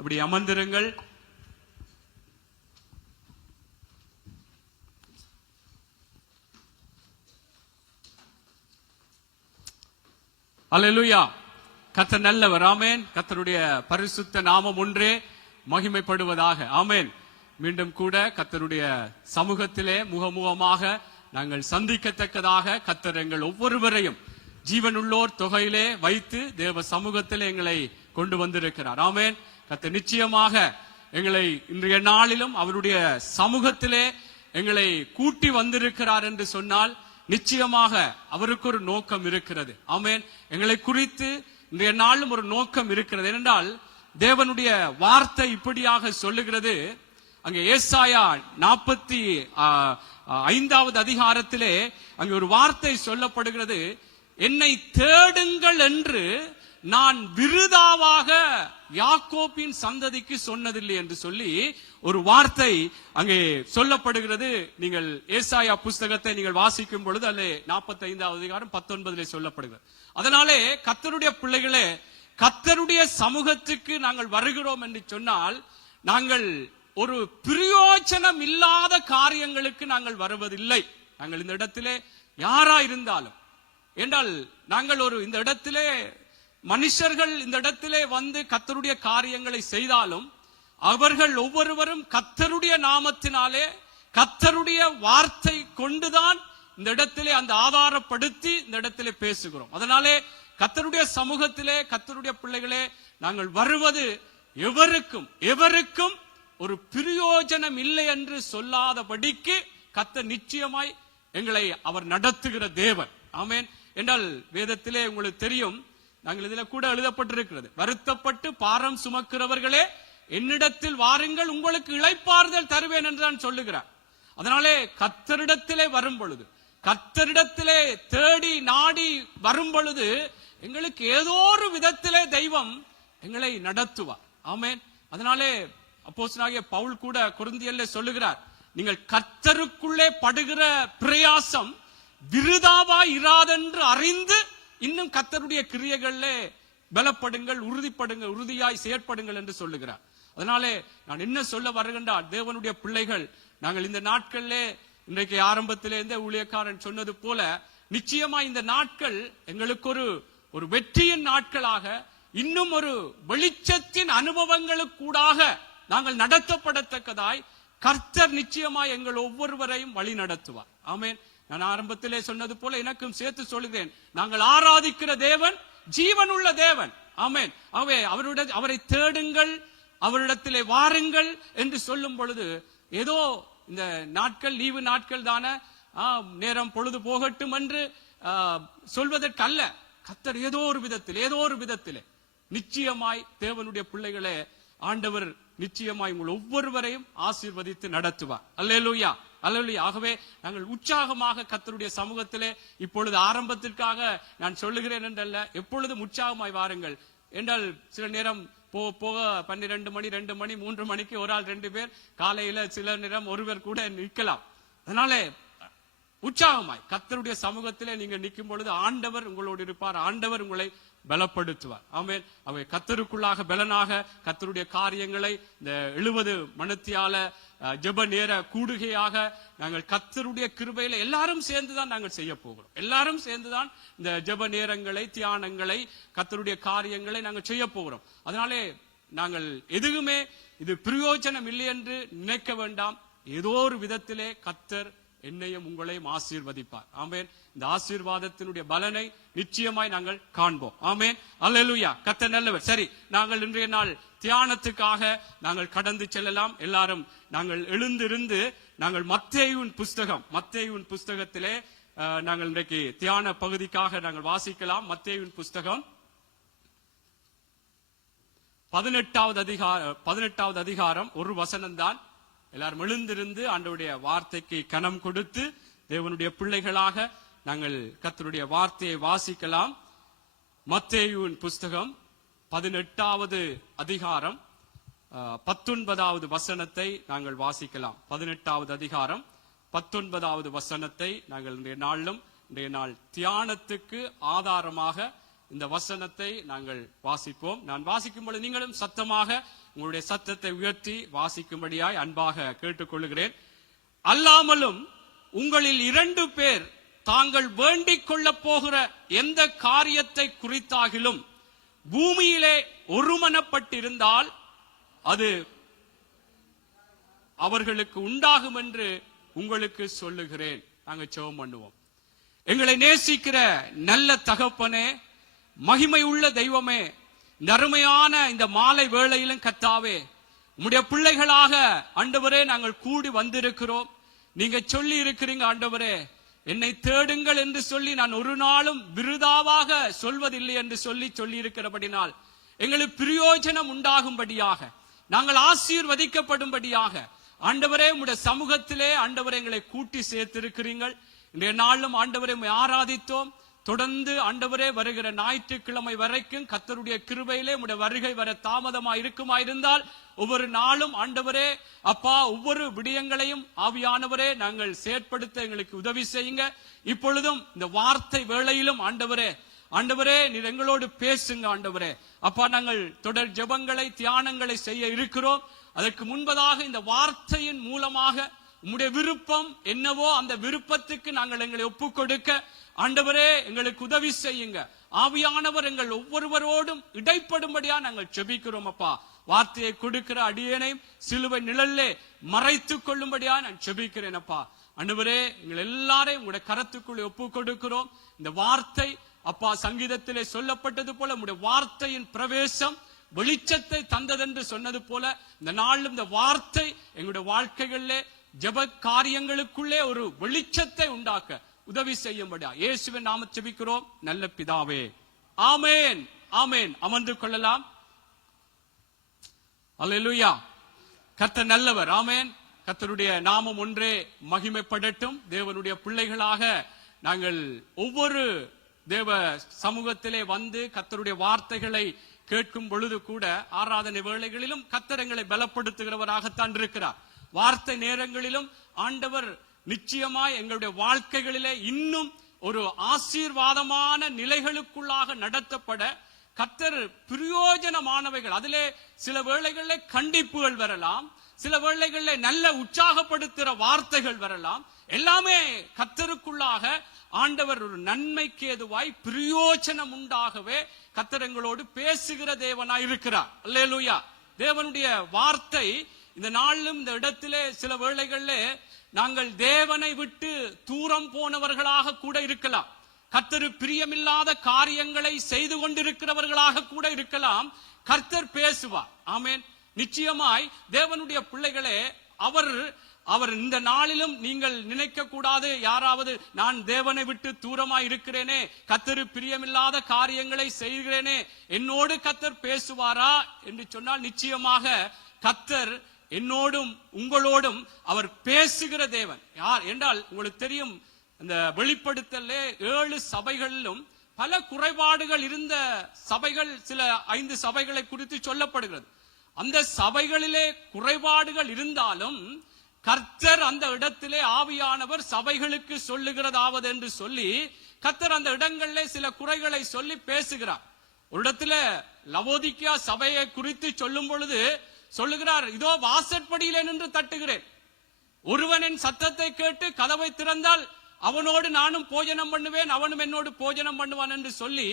அப்படி அமர்ந்திருங்கள். அல்லேலூயா. கர்த்தர் நல்லவர். ஆமென். கர்த்தருடைய பரிசுத்த நாமம் ஒன்றே மகிமைப்படுவதாக. ஆமென். மீண்டும் கூட கர்த்தருடைய சமூகத்திலே முகமுகமாக நாங்கள் சந்திக்கத்தக்கதாக கர்த்தர் எங்கள் ஒவ்வொருவரையும் ஜீவனுள்ளோர் தொகையிலே வைத்து தேவ சமூகத்திலே எங்களை கொண்டு வந்திருக்கிறார். ஆமென். கர்த்தர் நிச்சயமாக எங்களை இன்றைய நாளிலும் அவருடைய சமூகத்திலே எங்களை கூட்டி வந்திருக்கிறார் என்று சொன்னால் நிச்சயமாக அவருக்கு ஒரு நோக்கம் இருக்கிறது. ஆமென். எங்களை குறித்து இன்றைய நாளும் ஒரு நோக்கம் இருக்கிறது. ஏனென்றால் தேவனுடைய வார்த்தை இப்படியாக சொல்லுகிறது. அங்கே ஏசாயா 45வது அதிகாரத்திலே அங்கே ஒரு வார்த்தை சொல்லப்படுகிறது. என்னை தேடுங்கள் என்று நான் விருதாவாக யாக்கோபின் சந்ததிக்கு சொன்னதில்லை என்று சொல்லி ஒரு வார்த்தை அங்கே சொல்லப்படுகிறது. நீங்கள் ஏசாயா புஸ்தகத்தை நீங்கள் வாசிக்கும் பொழுது அல்ல 45வது அதிகாரம் 19 சொல்லப்படுகிறது. அதனாலே கர்த்தருடைய பிள்ளைகளே, கர்த்தருடைய சமூகத்துக்கு நாங்கள் வருகிறோம் என்று சொன்னால் நாங்கள் ஒரு பிரயோஜனம் இல்லாத காரியங்களுக்கு நாங்கள் வருவதில்லை. நாங்கள் இந்த இடத்திலே யாரா இருந்தாலும் என்றால் நாங்கள் இந்த இடத்திலே மனுஷர்கள் இந்த இடத்திலே வந்து கர்த்தருடைய காரியங்களை செய்தாலும் அவர்கள் ஒவ்வொருவரும் கர்த்தருடைய நாமத்தினாலே கர்த்தருடைய வார்த்தை கொண்டுதான் இந்த இடத்திலே அந்த ஆதாரப்படுத்தி இந்த இடத்திலே பேசுகிறோம். அதனாலே கர்த்தருடைய சமூகத்திலே கர்த்தருடைய பிள்ளைகளே நாங்கள் வருவது எவருக்கும் ஒரு பிரயோஜனம் இல்லை என்று சொல்லாதபடிக்கு கர்த்தர் நிச்சயமாய் எங்களை அவர் நடத்துகிற தேவன். ஆமென். என்றால் வேதத்திலே உங்களுக்கு தெரியும், நாங்கள் இதுல கூட எழுதப்பட்டிருக்கிறது, வருத்தப்பட்டு பாரம் சுமக்கிறவர்களே என்னிடத்தில் வாருங்கள் உங்களுக்கு இளைப்பாறுதல் தருவேன் என்று நான் சொல்லுகிறார். அதனாலே கர்த்தரிடத்திலே வரும் பொழுது, கர்த்தரிடத்திலே தேடி நாடி வரும் பொழுது எங்களுக்கு ஏதோ ஒரு விதத்திலே தெய்வம் எங்களை நடத்துவார். ஆமென். அதனாலே அப்போஸ்தலனாகிய பவுல் கூட கொரிந்தியர்ல சொல்லுகிறார், நீங்கள் கர்த்தருக்குள்ளே படுகிற பிரயாசம் விருதாவா இராதென்று அறிந்து இன்னும் கர்த்தருடைய கிரியைகளிலே பலப்படுங்கள், உறுதியாய் செயற்படுங்கள் என்று சொல்லுகிறார். அதனாலே நான் என்ன சொல்ல வருகின்றால், தேவனுடைய பிள்ளைகள் நாங்கள் இந்த நாட்களிலே இன்றைக்கு ஆரம்பத்திலே இந்த ஊழியக்காரன் சொன்னது போல நிச்சயமா இந்த நாட்கள் எங்களுக்கு ஒரு வெற்றியின் நாட்களாக, இன்னும் ஒரு வெளிச்சத்தின் அனுபவங்களுக்கூடாக நாங்கள் நடத்தப்படத்தக்கதாய் கர்த்தர் நிச்சயமாய் எங்கள் ஒவ்வொருவரையும் வழி நடத்துவார். ஆமென். நான் ஆரம்பத்திலே சொன்னது போல எனக்கும் சேர்த்து சொல்கிறேன், நாங்கள் ஆராதிக்கிற தேவன் ஜீவனுள்ள தேவன். ஆமென். அவரை தேடுங்கள், அவரிடத்திலே வாருங்கள் என்று சொல்லும் பொழுது ஏதோ இந்த நாட்கள் லீவு நாட்கள் தானே, நேரம் பொழுது போகட்டும் என்று சொல்வதற்கு அல்ல. கர்த்தர் ஏதோ ஒரு விதத்திலே நிச்சயமாய் தேவனுடைய பிள்ளைகளே ஆண்டவர் நிச்சயமாய் உங்கள் ஒவ்வொருவரையும் ஆசீர்வதித்து நடத்துவார். அல்லேலூயா, அல்லேலூயா. ஆகவே நாங்கள் உற்சாகமாக கர்த்தருடைய சமூகத்திலே இப்பொழுது ஆரம்பத்திற்காக நான் சொல்லுகிறேன் என்றல்ல, எப்பொழுதும் உற்சாகமாய் வாருங்கள். என்றால் சில நேரம் போக 12 மணி 2 மணி 3 மணிக்கு ஒரு ஆள் 2 பேர், காலையில சில நேரம் ஒருவர் கூட நிற்கலாம். அதனாலே உற்சாகமாய் கர்த்தருடைய சமூகத்திலே நீங்க நிற்கும் பொழுது ஆண்டவர் உங்களோடு இருப்பார், ஆண்டவர் உங்களை பலப்படுத்துவார். ஆமென். அவை கர்த்தருக்குள்ளாக பலனாக கர்த்தருடைய காரியங்களை இந்த 70 மணித்தியால ஜெப நேர கூடுகையாக நாங்கள் கர்த்தருடைய கிருபையில எல்லாரும் சேர்ந்துதான் நாங்கள் செய்ய போகிறோம். எல்லாரும் சேர்ந்துதான் இந்த ஜெப நேரங்களை, தியானங்களை, கர்த்தருடைய காரியங்களை நாங்கள் செய்ய போகிறோம். அதனாலே நாங்கள் எதுவுமே இது பிரயோஜனம் இல்லை என்று நினைக்க வேண்டாம். ஏதோ ஒரு விதத்திலே கர்த்தர் என்னையும் உங்களையும் ஆசீர்வதிப்பார். ஆமென். இந்த ஆசீர்வாதத்தினுடைய பலனை நிச்சயமாய் நாங்கள் காண்போம். ஆமென். அல்லேலூயா. கர்த்தர் நல்லவர். சரி, நாங்கள் இன்றைய நாள் தியானத்துக்காக நாங்கள் கடந்து செல்லலாம். எல்லாரும் நாங்கள் எழுந்திருந்து நாங்கள் மத்தேயுவின் புஸ்தகத்திலே நாங்கள் இன்றைக்கு தியான பகுதிக்காக நாங்கள் வாசிக்கலாம். மத்தேயுவின் புஸ்தகம் 18வது அதிகாரம் ஒரு வசனம்தான். எல்லாரும் எழுந்திருந்து ஆண்டவருடைய வார்த்தைக்கு கனம் கொடுத்து தேவனுடைய பிள்ளைகளாக நாங்கள் கர்த்தருடைய வார்த்தையை வாசிக்கலாம். மத்தேயுவின் புஸ்தகம் 18வது அதிகாரம் 19வது வசனத்தை நாங்கள் வாசிக்கலாம். 18வது அதிகாரம் 19வது வசனத்தை நாங்கள் இன்றைய நாள் தியானத்துக்கு ஆதாரமாக இந்த வசனத்தை நாங்கள் வாசிப்போம். நான் வாசிக்கும் பொழுது நீங்களும் சத்தமாக உங்களுடைய சத்தத்தை உயர்த்தி வாசிக்கும்படியாய் அன்பாக கேட்டுக்கொள்கிறேன். அல்லாமலும் உங்களில் 2 பேர் தாங்கள் வேண்டிக் கொள்ளப் போகிற எந்த காரியத்தை குறித்தாகிலும் பூமியிலே ஒருமனப்பட்டிருந்தால் அது அவர்களுக்கு உண்டாகும் என்று உங்களுக்கு சொல்லுகிறேன். நாங்க ஜெபம் பண்ணுவோம். எங்களை நேசிக்கிற நல்ல தகப்பனே, மகிமை உள்ள தெய்வமே, நறுமையான இந்த மாலை வேளையிலும் கர்த்தாவே, உம்முடைய பிள்ளைகளாக ஆண்டவரே நாங்கள் கூடி வந்திருக்கிறோம். நீங்க சொல்லி இருக்கிறீங்க ஆண்டவரே, என்னை தேடுங்கள் என்று சொல்லி நான் ஒரு நாளும் விருதாவாக சொல்வதில்லை என்று சொல்லி இருக்கிறபடினால் எங்களுக்கு பிரயோஜனம் உண்டாகும்படியாக, நாங்கள் ஆசீர்வதிக்கப்படும்படியாக ஆண்டவரே உம்முடைய சமூகத்திலே ஆண்டவரே எங்களை கூட்டி சேர்த்திருக்கிறீர்கள். இன்றைய நாளும் ஆண்டவரை ஆராதித்தோம். தொடர்ந்து ஆண்டவரே வருகிற ஞாயிற்றுக்கிழமை வரைக்கும் கர்த்தருடைய கிருபையிலே உம்முடைய வருகை வர தாமதமாய் இருக்குமாயிருந்தால் ஒவ்வொரு நாளும் ஆண்டவரே அப்பா ஒவ்வொரு விடயங்களையும் ஆவியானவரே நாங்கள் செயற்படுத்த எங்களுக்கு உதவி செய்யுங்க. இப்பொழுதும் இந்த வார்த்தை வேளையிலும் ஆண்டவரே நீர் எங்களோடு பேசுங்க ஆண்டவரே. அப்பா நாங்கள் தொடர் ஜெபங்களை தியானங்களை செய்ய இருக்கிறோம். அதற்கு முன்பதாக இந்த வார்த்தையின் மூலமாக உம்முடைய விருப்பம் என்னவோ அந்த விருப்பத்துக்கு நாங்கள் எங்களை ஒப்புக் கொடுக்க ஆண்டவரே எங்களுக்கு உதவி செய்யுங்க. ஆவியானவர் எங்கள் ஒவ்வொருவரோடும் இடைப்படும்படியா நாங்கள் ஜெபிக்கிறோம். அப்பா வார்த்தையை கொடுக்கிற அடியேனையும் சிலுவை நிழல்லே மறைத்துக் கொள்ளும்படியா நான் ஜெபிக்கிறேன். அப்பா ஆண்டவரே எங்கள் எல்லாரையும் உங்களுடைய கரத்துக்குள்ளே ஒப்புக் கொடுக்கிறோம். இந்த வார்த்தை அப்பா சங்கீதத்திலே சொல்லப்பட்டது போல உங்களுடைய வார்த்தையின் பிரவேசம் வெளிச்சத்தை தந்ததென்று சொன்னது போல இந்த நாளும் இந்த வார்த்தை எங்களுடைய வாழ்க்கைகளிலே ஜெப காரியங்களுக்குள்ளே ஒரு வெளிச்சத்தை உண்டாக்க உதவி செய்யும்படியா இயேசுவின் நாமத்தில் ஜெபிக்கிறோம் நல்ல பிதாவே, ஆமென் ஆமென். அமர்ந்து கொள்ளலாம். அல்லேலூயா. கர்த்தர் நல்லவர். ஆமென். கர்த்தருடைய நாமம் ஒன்றே மகிமைப்படட்டும். தேவனுடைய பிள்ளைகளாக நாங்கள் ஒவ்வொரு தேவ சமூகத்திலே வந்து கர்த்தருடைய வார்த்தைகளை கேட்கும் பொழுது கூட ஆராதனை வேளைகளிலும் கர்த்தர் எங்களை பலப்படுத்துகிறவராகத்தான் இருக்கிறார். வார்த்தை நேரங்களிலும் ஆண்டவர் நிச்சயமாய் எங்களுடைய வாழ்க்கைகளிலே இன்னும் ஒரு ஆசீர்வாதமான நிலைகளுக்குள்ளாக நடத்தப்பட கர்த்தர் பிரயோஜனமானவைகள். அதிலே சில வேளைகளிலே கண்டிப்புகள் வரலாம், சில வேளைகளிலே நல்ல உற்சாகப்படுத்துகிற வார்த்தைகள் வரலாம். எல்லாமே கர்த்தருக்குள்ளாக ஆண்டவர் ஒரு நன்மைக்கு ஏதுவாய் பிரயோஜனம் உண்டாகவே கர்த்தர் எங்களோடு பேசுகிற தேவனாய் இருக்கிறார். அல்லேலூயா. தேவனுடைய வார்த்தை இந்த நாளிலும் இந்த இடத்திலே சில வேளைகளிலே நாங்கள் தேவனை விட்டு தூரம் போனவர்களாக கூட இருக்கலாம். கர்த்தர் பிரியமில்லாத காரியங்களை செய்து கொண்டிருக்கிறவர்களாக கூட இருக்கலாம். கர்த்தர் பேசுவார். ஆமென். நிச்சயமாய் தேவனுடைய பிள்ளைகளே, அவர் இந்த நாளிலும் நீங்கள் நினைக்க கூடாது, யாராவது நான் தேவனை விட்டு தூரமாய் இருக்கிறேனே, கர்த்தர் பிரியமில்லாத காரியங்களை செய்கிறேனே, என்னோடு கர்த்தர் பேசுவாரா என்று சொன்னால் நிச்சயமாக கர்த்தர் என்னோடும் உங்களோடும் அவர் பேசுகிற தேவன். யார் என்றால் உங்களுக்கு தெரியும், இந்த வெளிப்படுத்தலே 7 சபைகளிலும் பல குறைபாடுகள் இருந்த சபைகள், சில 5 சபைகளை குறித்து சொல்லப்படுகிறது. அந்த சபைகளிலே குறைபாடுகள் இருந்தாலும் கர்த்தர் அந்த இடத்திலே ஆவியானவர் சபைகளுக்கு சொல்லுகிறதாவது என்று சொல்லி கர்த்தர் அந்த இடங்களிலே சில குறைகளை சொல்லி பேசுகிறார். ஒரு இடத்துல லவோதிக்கியா சபையை குறித்து சொல்லும் பொழுது சொல்லுகிறார், இதோ வாசற்படியிலே நின்று தட்டுகிறேன், ஒருவன் என் சத்தத்தை கேட்டு கதவை திறந்தால் அவனோடு நானும் போஜனம் பண்ணுவேன், அவனும் என்னோடு போஜனம் பண்ணுவான் என்று சொல்லி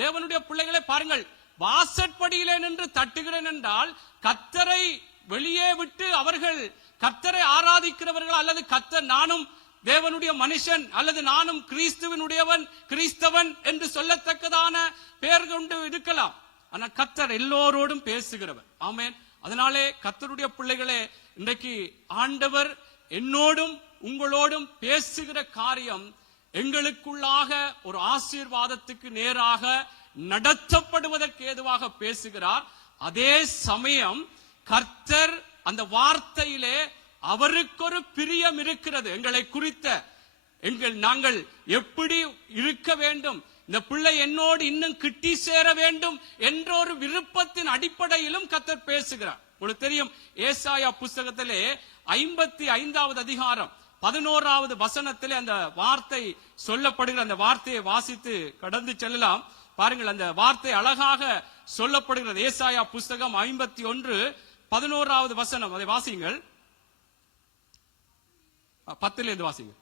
தேவனுடைய பிள்ளைகளை பாருங்கள், வாசற்படியிலே நின்று தட்டுகிறேன் என்றால் கர்த்தரை வெளியே விட்டு அவர்கள் கர்த்தரை ஆராதிக்கிறவர்கள் அல்லது கர்த்தர் நானும் தேவனுடைய மனுஷன் அல்லது நானும் கிறிஸ்துவனுடையவன் கிறிஸ்தவன் என்று சொல்லத்தக்கதான பெயர் கொண்டு இருக்கலாம். ஆனா கர்த்தர் எல்லோரோடும் பேசுகிறவர். ஆமென். அதனாலே கர்த்தருடைய பிள்ளைகளே, இன்றைக்கு ஆண்டவர் என்னோடும் உங்களோடும் பேசுகிற காரியம் எங்களுக்குள்ளாக ஒரு ஆசீர்வாதத்துக்கு நேராக நடத்தப்படுவதற்கு ஏதுவாக பேசுகிறார். அதே சமயம் கர்த்தர் அந்த வார்த்தையிலே அவருக்கு ஒரு பிரியம் இருக்கிறது. எங்களை குறித்த நாங்கள் எப்படி இருக்க வேண்டும், இந்த பிள்ளை என்னோடு இன்னும் கிட்டி சேர வேண்டும் என்ற ஒரு விருப்பத்தின் அடிப்படையிலும் கர்த்தர் பேசுகிறார். உங்களுக்கு தெரியும், ஏசாயா புஸ்தகத்திலே 55வது அதிகாரம் 11வது வசனத்திலே அந்த வார்த்தை சொல்லப்படுகிற அந்த வார்த்தையை வாசித்து கடந்து செல்லலாம். பாருங்கள், அந்த வார்த்தை அழகாக சொல்லப்படுகிறது. ஏசாயா புஸ்தகம் 51:11 வசனம், அதை வாசிங்கள். 10 வாசிங்க.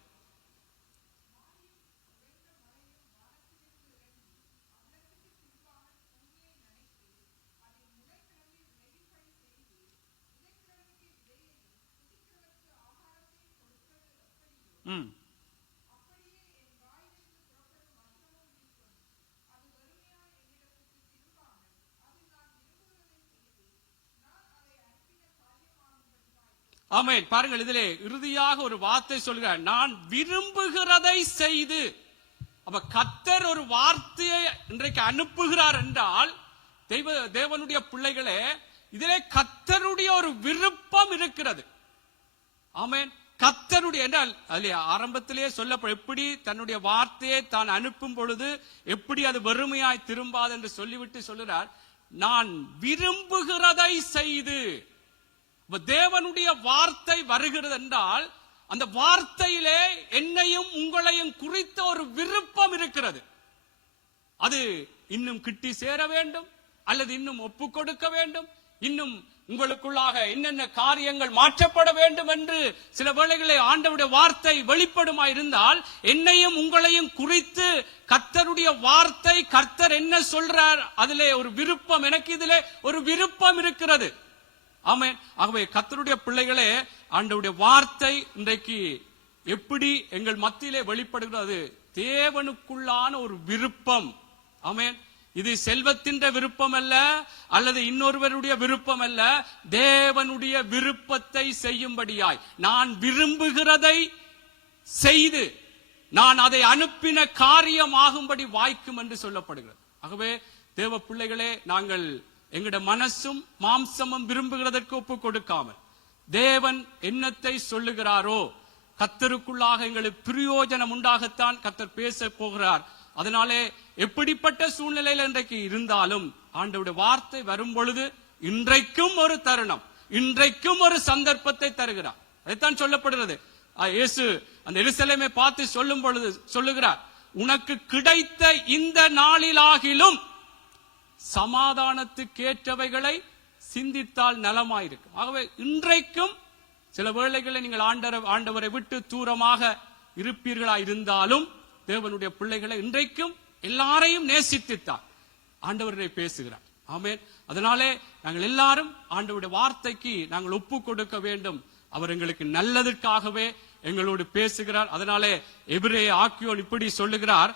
ஆமென். பாருங்கள், இதிலே இறுதியாக ஒரு வார்த்தை சொல்கிறார், நான் விரும்புகிறதை செய்து. அப்ப கர்த்தர் ஒரு வார்த்தையை இன்றைக்கு அனுப்புகிறார் என்றால், தேவனுடைய பிள்ளைகளே, இதிலே கர்த்தருடைய ஒரு விருப்பம் இருக்கிறது. ஆமென். கர்த்தருடைய என்றால் அதிலே ஆரம்பத்திலேயே சொல்லப்படும், எப்படி தன்னுடைய வார்த்தையை தான் அனுப்பும் பொழுது எப்படி அது வெறுமையாய் திரும்பாது என்று சொல்லிவிட்டு சொல்கிறார், நான் விரும்புகிறதை செய்து. தேவனுடைய வார்த்தை வருகிறது என்றால் அந்த வார்த்தையிலே என்னையும் உங்களையும் குறித்த ஒரு விருப்பம் இருக்கிறது. அது இன்னும் கிட்டி சேர வேண்டும், அல்லது இன்னும் ஒப்பு கொடுக்க வேண்டும், இன்னும் உங்களுக்குள்ளாக என்னென்ன காரியங்கள் மாற்றப்பட வேண்டும் என்று சில வேளைகளில் ஆண்டவருடைய வார்த்தை வெளிப்படுமாயிருந்தால், என்னையும் உங்களையும் குறித்து கர்த்தருடைய வார்த்தை, கர்த்தர் என்ன சொல்றார், அதிலே ஒரு விருப்பம், எனக்கு இதிலே ஒரு விருப்பம் இருக்கிறது. ஆமென். ஆகவே கர்த்தருடைய பிள்ளைகளே, ஆண்டவருடைய வார்த்தை இன்றைக்கு எப்படி எங்கள் மத்தியிலே வெளிப்படுகிறது, தேவனுக்குள்ளான ஒரு விருப்பம். ஆமென். இது செல்வத்தின் விருப்பம் அல்ல, அல்லது இன்னொருவருடைய விருப்பம் அல்ல, தேவனுடைய விருப்பத்தை செய்யும்படியாய் நான் விரும்புகிறதை செய்து நான் அதை அனுப்பின காரியம் ஆகும்படி வாய்க்கும் என்று சொல்லப்படுகிறது. ஆகவே தேவ பிள்ளைகளே, நாங்கள் எங்களுடைய மனசும் மாம்சமும் விரும்புகிறதற்கு ஒப்பு கொடுக்காமல் தேவன் என்னத்தை சொல்லுகிறாரோ, கர்த்தருக்குள்ளாக எங்களுக்கு பிரயோஜனம் உண்டாகத்தான் கர்த்தர் பேச போகிறார். அதனாலே எப்படிப்பட்ட சூழ்நிலையில் இன்றைக்கு இருந்தாலும் ஆண்டவருடைய வார்த்தை வரும் பொழுது இன்றைக்கும் ஒரு தருணம், இன்றைக்கும் ஒரு சந்தர்ப்பத்தை தருகிறார். அதைத்தான் சொல்லப்படுகிறது. இயேசு அந்த எருசலேமை பார்த்து சொல்லும் பொழுது சொல்லுகிறார், உனக்கு கிடைத்த இந்த நாளிலாகிலும் சமாதானத்துக்கேற்றவைகளை சிந்தித்தால் நலமாயிருக்கு. ஆகவே இன்றைக்கும் சில வேளைகளை நீங்கள் ஆண்டவரை விட்டு தூரமாக இருப்பீர்களா இருந்தாலும், தேவனுடைய பிள்ளைகளை இன்றைக்கும் எல்லாரையும் நேசித்துத்தான் ஆண்டவரை பேசுகிறார். ஆமென். அதனாலே நாங்கள் எல்லாரும் ஆண்டவருடைய வார்த்தைக்கு நாங்கள் ஒப்பு கொடுக்க வேண்டும். அவர் எங்களுக்கு நல்லதற்காகவே எங்களோடு பேசுகிறார். அதனாலே எபிரேய ஆக்கியோன் இப்படி சொல்லுகிறார்.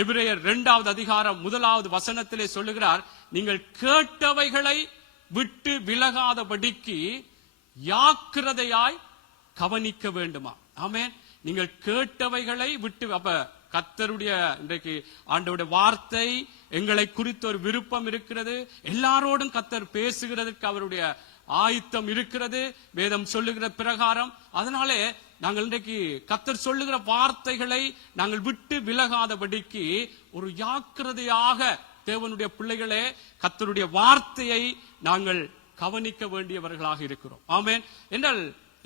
எபிரேயர் 2வது அதிகாரம் 1வது வசனத்திலே சொல்லுகிறார், நீங்கள் கேட்டவைகளை விட்டு விலகாதபடிக்கு யாக்கிரதையாய் கவனிக்க வேண்டுமா. ஆமென். நீங்கள் கேட்டவைகளை விட்டு, அப்ப கர்த்தருடைய இன்றைக்கு ஆண்டவருடைய வார்த்தை எங்களை குறித்த ஒரு விருப்பம் இருக்கிறது. எல்லாரோடும் கர்த்தர் பேசுகிறதுக்கு அவருடைய ஆயத்தம் இருக்கிறது, வேதம் சொல்லுகிற பிரகாரம். அதனாலே நாங்கள் இன்றைக்கு கர்த்தர் சொல்லுகிற வார்த்தைகளை நாங்கள் விட்டு விலகாதபடிக்கு ஒரு ஜாக்கிரதையாக தேவனுடைய பிள்ளைகளே கர்த்தருடைய வார்த்தையை நாங்கள் கவனிக்க வேண்டியவர்களாக இருக்கிறோம். ஆமென். என்றால்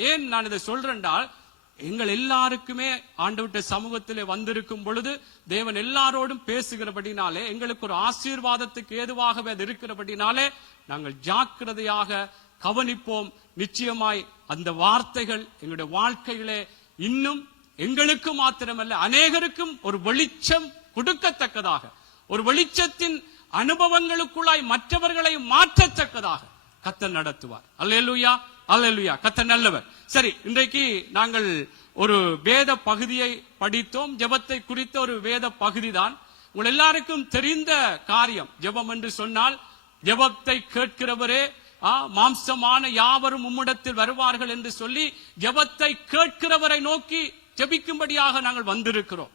ஏன் நான் இதை சொல்றேன்றால், எங்கள் எல்லாருக்குமே ஆண்டவருடைய சமூகத்திலே வந்திருக்கும் பொழுது தேவன் எல்லாரோடும் பேசுகிறபடினாலே, எங்களுக்கு ஒரு ஆசீர்வாதத்துக்கு ஏதுவாகவே அது இருக்கிறபடினாலே நாங்கள் ஜாக்கிரதையாக கவனிப்போம். நிச்சயமாய் அந்த வார்த்தைகள் எங்களுடைய வாழ்க்கையிலே இன்னும் எங்களுக்கு மாத்திரமல்ல, அநேகருக்கும் ஒரு வெளிச்சம் கொடுக்கத்தக்கதாக, ஒரு வெளிச்சத்தின் அனுபவங்களுக்குள்ளாய் மற்றவர்களை மாற்றத்தக்கதாக கர்த்தர் நடத்துவார். அல்லேலூயா, அல்லேலூயா. கர்த்தர் நல்லவர். சரி, இன்றைக்கு நாங்கள் ஒரு வேத பகுதியை படித்தோம். ஜெபத்தை குறித்த ஒரு வேத பகுதி தான். உங்கள் எல்லாருக்கும் தெரிந்த காரியம். ஜெபம் என்று சொன்னால், ஜெபத்தை கேட்கிறவரே மாம்சமான யாவரும் உம்மிடத்தில் வருவார்கள் என்று சொல்லி ஜெபத்தை கேட்கிறவரை நோக்கி ஜெபிக்கும்படியாக நாங்கள் வந்திருக்கிறோம்.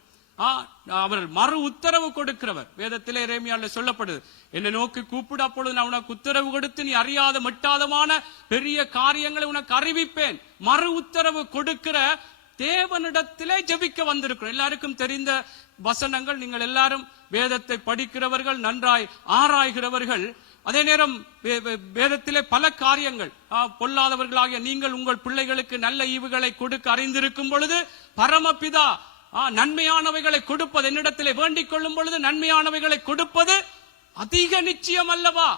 அவர் மறு உத்தரவு கொடுக்கிறவர். வேதத்திலே எரேமியாவிலே சொல்லப்படுது, என்னை நோக்கி கூப்பிட, அப்பொழுது நான் உனக்கு உத்தரவு கொடுத்து நீ அறியாத மட்டாதமான பெரிய காரியங்களை உனக்கு அறிவிப்பேன். மறு உத்தரவு கொடுக்கிற தேவனிடத்திலே ஜெபிக்க வந்திருக்கிறோம். எல்லாருக்கும் தெரிந்த வசனங்கள். நீங்கள் எல்லாரும் வேதத்தை படிக்கிறவர்கள், நன்றாய் ஆராய்கிறவர்கள். அதே நேரம் வேதத்திலே பல காரியங்கள், பொல்லாதவர்களாகிய நீங்கள் உங்கள் பிள்ளைகளுக்கு நல்ல ஈவுகளை கொடுக்க அறிந்திருக்கும் பொழுது பரமபிதா நன்மையானவைகளை கொடுப்பது, என்னிடத்திலே வேண்டிக் கொள்ளும் பொழுது நன்மையானவைகளை கொடுப்பது அதிக நிச்சயம் அல்லவா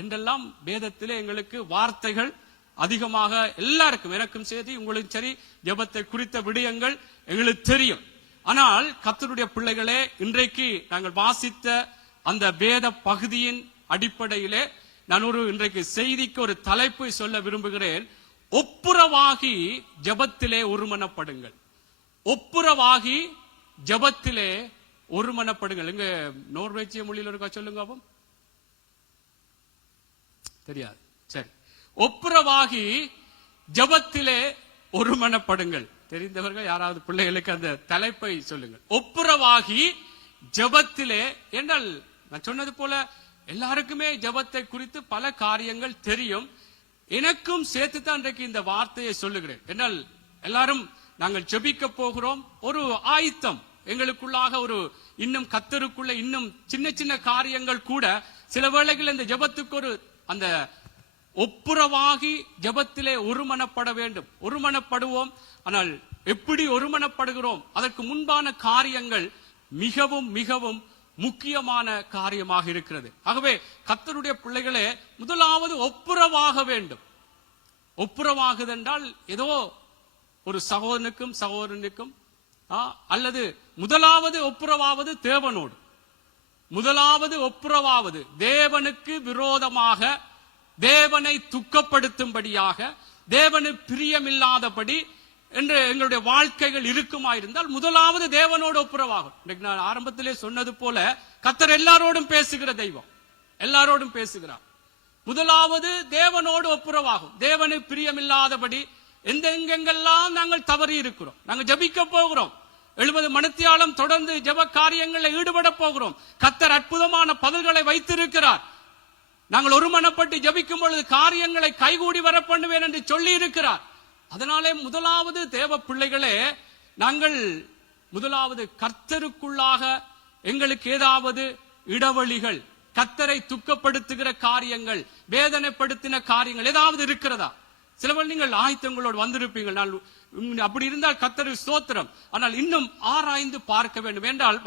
என்றெல்லாம் வேதத்திலே எங்களுக்கு வார்த்தைகள் அதிகமாக எல்லாருக்கும், எனக்கும் சரி உங்களுக்கு சரி, ஜெபத்தை குறித்த விடயங்கள் எங்களுக்கு தெரியும். ஆனால் கர்த்தருடைய பிள்ளைகளே, இன்றைக்கு நாங்கள் வாசித்த அந்த வேத பகுதியின் அடிப்படையிலே நான் இன்றைக்கு செய்திக்கு ஒரு தலைப்பை சொல்ல விரும்புகிறேன். ஒப்புரவாகி ஜெபத்திலே ஒருமனப்படுங்கள். ஒப்புரவாகி ஜெபத்திலே ஒருமனப்படுங்கள். இங்க நோர்வேஜிய மொழியில் இருக்கா சொல்லுங்க. அப்போ தெரியாது. சரி, ஒப்புரவாகி ஜெபத்திலே ஒருமனப்படுங்கள். தெரிந்தவர்கள் யாராவது பிள்ளைகளுக்கு அந்த தலைப்பை சொல்லுங்கள். ஒப்புரவாகி ஜெபத்திலே என்றால், நான் சொன்னது போல எல்லாருக்குமே ஜெபத்தை குறித்து பல காரியங்கள் தெரியும். எனக்கும் சேர்த்துதான் இன்றைக்கு இந்த வார்த்தையை சொல்லுகிறேன். என்றால் எல்லாரும் நாங்கள் ஜெபிக்க போகிறோம். ஒரு ஆயத்தம் எங்களுக்குள்ளாக, ஒரு இன்னும் கர்த்தருக்குள்ள இன்னும் சின்ன சின்ன காரியங்கள் கூட சில வேளைகள் இந்த ஜெபத்துக்கு ஒரு அந்த ஒப்புரவாகி ஜெபத்திலே ஒருமனப்பட வேண்டும். ஒருமனப்படுவோம். ஆனால் எப்படி ஒருமனப்படுகிறோம், அதற்கு முன்பான காரியங்கள் மிகவும் மிகவும் முக்கியமான காரியமாக இருக்கிறது. ஆகவே கர்த்தருடைய பிள்ளைகளே, முதலாவது ஒப்புரவாக வேண்டும். ஒப்புரவாகுதென்றால் ஏதோ ஒரு சகோதரனுக்கும் சகோதரனுக்கும் அல்லது முதலாவது ஒப்புரவாவது தேவனோடு. முதலாவது ஒப்புரவாவது தேவனுக்கு விரோதமாக, தேவனை துக்கப்படுத்தும்படியாக, தேவனுக்கு பிரியமில்லாதபடி என்று எங்களுடைய வாழ்க்கைகள் இருக்குமாயிருந்தால் முதலாவது தேவனோடு ஒப்புரவாகும். இன்னைக்கு நான் ஆரம்பத்திலே சொன்னது போல கர்த்தர் எல்லாரோடும் பேசுகிற தெய்வம், எல்லாரோடும் பேசுகிறார். முதலாவது தேவனோடு ஒப்புரவாகும். தேவனுக்கு பிரியமில்லாதபடி எங்கெங்கெல்லாம் நாங்கள் தவறி இருக்கிறோம், நாங்கள் ஜபிக்க போகிறோம், 70 மணித்தியாலம் தொடர்ந்து ஜப காரியங்களில் ஈடுபட போகிறோம். கர்த்தர் அற்புதமான பதில்களை வைத்திருக்கிறார். நாங்கள் ஒருமனப்பட்டு ஜபிக்கும் பொழுது காரியங்களை கைகூடி வர பண்ணுவேன் என்று சொல்லி இருக்கிறார். அதனாலே முதலாவது தேவ பிள்ளைகளே, நாங்கள் முதலாவது கர்த்தருக்குள்ளாக எங்களுக்கு ஏதாவது இடைவெளிகள், கர்த்தரை துக்கப்படுத்துகிற காரியங்கள், வேதனைப்படுத்தின காரியங்கள் ஏதாவது இருக்கிறதா? சிலவர்கள் நீங்கள் ஆயத்தங்களோடு வந்திருப்பீங்கள். அப்படி இருந்தால் கர்த்தருக்கு ஸ்தோத்திரம். ஆனால் இன்னும் ஆராய்ந்து பார்க்க வேண்டும் என்றால்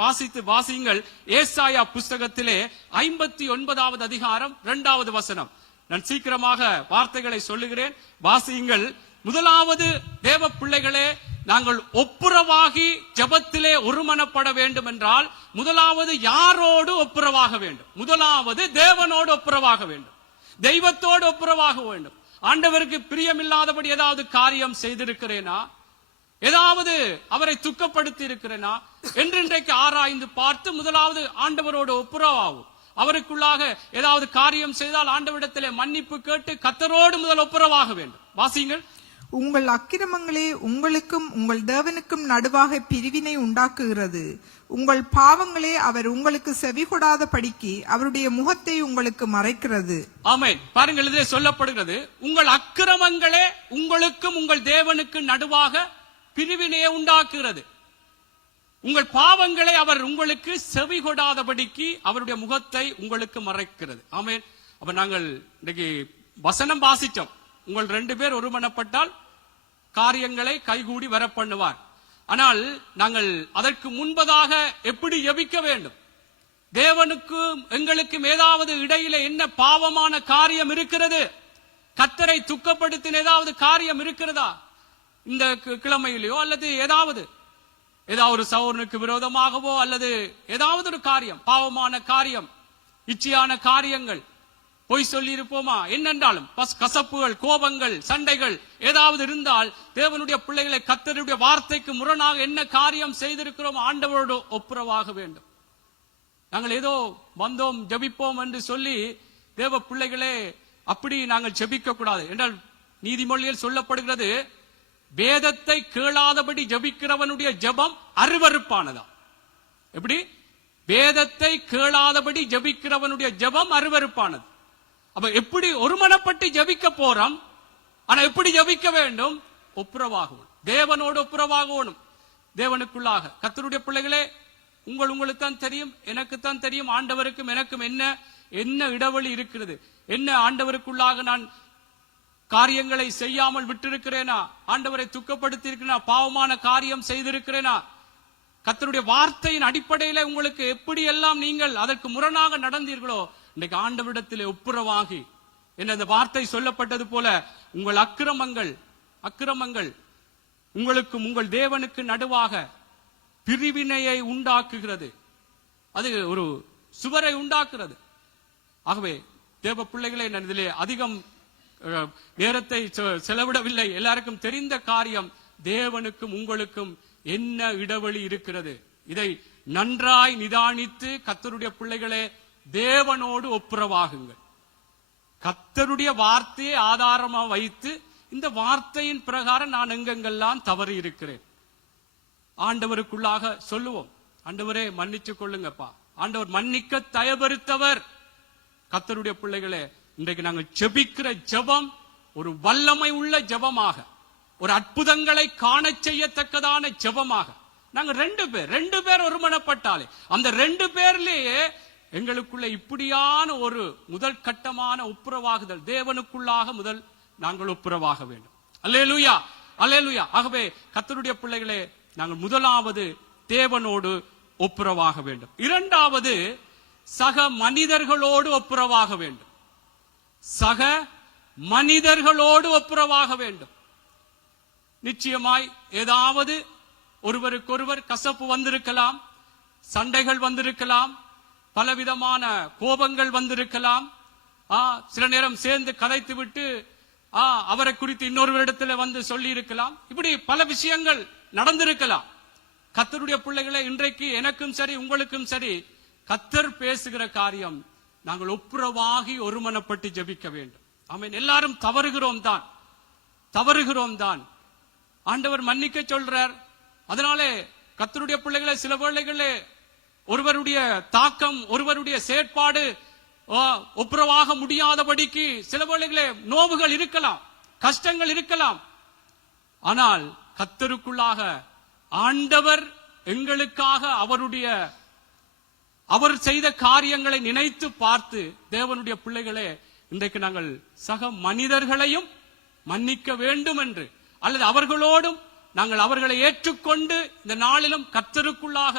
வாசியுங்கள். ஏசாயா புஸ்தகத்திலே 59வது அதிகாரம் 2வது வசனம். நான் சீக்கிரமாக வார்த்தைகளை சொல்லுகிறேன், வாசியுங்கள். முதலாவது தேவ பிள்ளைகளே, நாங்கள் ஒப்புரவாகி ஜெபத்திலே ஒருமனப்பட வேண்டும் என்றால் முதலாவது யாரோடு ஒப்புரவாக வேண்டும்? முதலாவது தேவனோடு ஒப்புரவாக வேண்டும், தெய்வத்தோடு ஒப்புரவாக வேண்டும். ஆண்டவருக்கு பிரியமில்லாதபடி ஏதாவது காரியம் செய்திருக்கிறேனா, ஏதாவது அவரை துக்கப்படுத்தி இருக்கிறேனா என்று இன்றைக்கு ஆராய்ந்து பார்த்து முதலாவது ஆண்டவரோடு ஒப்புரவாகும். அவருக்குள்ளாக ஏதாவது காரியம் செய்தால் ஆண்டவரிடத்திலே மன்னிப்பு கேட்டு கர்த்தரோடு முதல் ஒப்புரவாக வேண்டும். வாசியுங்கள். உங்கள் அக்கிரமங்களே உங்களுக்கும் உங்கள் தேவனுக்கும் நடுவாக பிரிவினை உண்டாக்குகிறது. உங்கள் பாவங்களே அவர் உங்களுக்கு செவிகொடாத படிக்கு அவருடைய முகத்தை உங்களுக்கு மறைக்கிறது. ஆமென். பாருங்கள், இதிலே சொல்லப்படுகிறது, உங்கள் அக்கிரமங்களே உங்களுக்கும் உங்கள் தேவனுக்கு நடுவாக பிரிவினையை உண்டாக்குகிறது. உங்கள் பாவங்களை அவர் உங்களுக்கு செவிகொடாதபடிக்கு அவருடைய முகத்தை உங்களுக்கு மறைக்கிறது. ஆமென். அப்ப நாங்கள் இன்னைக்கு வசனம் வாசித்தோம். உங்கள் 2 பேர் ஒருமனப்பட்டால் காரியங்களை கைகூடி வர பண்ணுவார். ஆனால் நாங்கள் அதற்கு முன்பதாக எப்படி ஜெபிக்க வேண்டும்? தேவனுக்கும் எங்களுக்கும் ஏதாவது இடையில என்ன பாவமான காரியம் இருக்கிறது? கர்த்தரை துக்கப்படுத்தின ஏதாவது காரியம் இருக்கிறதா? இந்த கிழமையிலேயோ அல்லது ஏதாவது ஒரு சகோதரனுக்கு விரோதமாகவோ அல்லது ஏதாவது ஒரு காரியம், பாவமான காரியம், இச்சையான காரியங்கள், பொய் சொல்லி இருப்போமா, என்னென்றாலும் கசப்புகள், கோபங்கள், சண்டைகள் ஏதாவது இருந்தால் தேவனுடைய பிள்ளைகளை கர்த்தருடைய வார்த்தைக்கு முரணாக என்ன காரியம் செய்திருக்கிறோம் ஆண்டவரோடு ஒப்புரவாக வேண்டும். நாங்கள் ஏதோ வந்தோம் ஜெபிப்போம் என்று சொல்லி தேவ பிள்ளைகளே அப்படி நாங்கள் ஜெபிக்க கூடாது. என்றால் நீதிமொழியில் சொல்லப்படுகிறது, வேதத்தை கேளாதபடி ஜெபிக்கிறவனுடைய ஜெபம் அருவருப்பானதா. எப்படி? வேதத்தை கேளாதபடி ஜெபிக்கிறவனுடைய ஜெபம் அருவருப்பானது. அப்ப எப்படி ஒருமனப்பட்டு ஜெபிக்க போறோம்? ஆனா எப்படி ஜெபிக்க வேண்டும்? ஒப்புரவாகணும், தேவனோடு ஒப்புரவாகணும். தேவனுக்குள்ளாக கர்த்தருடைய பிள்ளைகளே, உங்களுக்கு தான் தெரியும், எனக்குத்தான் தெரியும், ஆண்டவருக்கும் எனக்கும் என்ன இடைவெளி இருக்கிறது, என்ன ஆண்டவருக்குள்ளாக நான் காரியங்களை செய்யாமல் விட்டிருக்கிறேனா, ஆண்டவரை துக்கப்படுத்தி இருக்கிறேனா, பாவமான காரியம் செய்திருக்கிறேனா, கர்த்தருடைய வார்த்தையின் அடிப்படையில உங்களுக்கு எப்படி எல்லாம் நீங்கள் அதற்கு முரணாக நடந்தீர்களோ இன்னைக்கு ஆண்டவரிடத்திலே ஒப்புரவாகி என்ன அந்த வார்த்தை சொல்லப்பட்டது போல உங்கள் அக்கிரமங்கள் உங்களுக்கும் உங்கள் தேவனுக்கு நடுவாக பிரிவினையை உண்டாக்குகிறது. அது ஒரு சுவரை உண்டாக்குறது. ஆகவே தேவ பிள்ளைகளை நான் இதிலே அதிகம் நேரத்தை செலவிடவில்லை. எல்லாருக்கும் தெரிந்த காரியம், தேவனுக்கும் உங்களுக்கும் என்ன இடைவெளி இருக்கிறது. இதை நன்றாய் நிதானித்து கர்த்தருடைய பிள்ளைகளே தேவனோடு ஒப்புரவாகுங்கள். கர்த்தருடைய வார்த்தையை ஆதாரமா வைத்து இந்த வார்த்தையின் பிரகாரம் நான் எங்கெங்கெல்லாம் தவறி இருக்கிறேன் ஆண்டவருக்குள்ளாக சொல்லுவோம். ஆண்டவரே மன்னிச்சுக் கொள்ளுங்கப்பா. ஆண்டவர் மன்னிக்க தயவறுத்தவர். கர்த்தருடைய பிள்ளைகளே இன்றைக்கு நாங்கள் ஜெபிக்கிற ஜெபம் ஒரு வல்லமை உள்ள ஜெபமாக, ஒரு அற்புதங்களை காண செய்யத்தக்கதான ஜெபமாக. நாங்க ரெண்டு பேர் ஒருமனப்பட்டாலே அந்த 2 பேர்லயே எங்களுக்குள்ள இப்படியான ஒரு முதல் கட்டமான ஒப்புரவாகுதல், தேவனுக்குள்ளாக முதல் நாங்கள் ஒப்புரவாக வேண்டும். அல்லேலூயா, அல்லேலூயா. ஆகவே கர்த்தருடைய பிள்ளைகளே நாங்கள் முதலாவது தேவனோடு ஒப்புரவாக வேண்டும். இரண்டாவது சக மனிதர்களோடு ஒப்புரவாக வேண்டும். சக மனிதர்களோடு ஒப்புரவாக வேண்டும். நிச்சயமாய் ஏதாவது ஒருவருக்கொருவர் கசப்பு வந்திருக்கலாம், சண்டைகள் வந்திருக்கலாம், பலவிதமான கோபங்கள் வந்திருக்கலாம். சில நேரம் சேர்ந்து கதைத்து விட்டு அவரை குறித்து இன்னொருவரிடத்துல வந்து சொல்லி இருக்கலாம். இப்படி பல விஷயங்கள் நடந்திருக்கலாம். கர்த்தருடைய பிள்ளைகளை இன்றைக்கு எனக்கும் சரி உங்களுக்கும் சரி கர்த்தர் பேசுகிற காரியம், நாங்கள் ஒப்புரவாகி ஒருமனப்பட்டு ஜெபிக்க வேண்டும். ஆமென். எல்லாரும் தவறுகிறோம் தான். ஆண்டவர் மன்னிக்க சொல்றார். அதனாலே கர்த்தருடைய பிள்ளைகளை சில வேளைகளே ஒருவருடைய தாக்கம், ஒருவருடைய செயற்பாடு ஒப்புரவாக முடியாதபடிக்கு சில வேளைகளே நோவுகள் இருக்கலாம், கஷ்டங்கள் இருக்கலாம். ஆனால் கர்த்தருக்குள்ளாக ஆண்டவர் எங்களுக்காக அவர் செய்த காரியங்களை நினைத்து பார்த்து, தேவனுடைய பிள்ளைகளே இன்றைக்கு நாங்கள் சக மனிதர்களையும் மன்னிக்க வேண்டும் என்று, அல்லது அவர்களோடும் நாங்கள் அவர்களை ஏற்றுக்கொண்டு இந்த நாளிலும் கர்த்தருக்குள்ளாக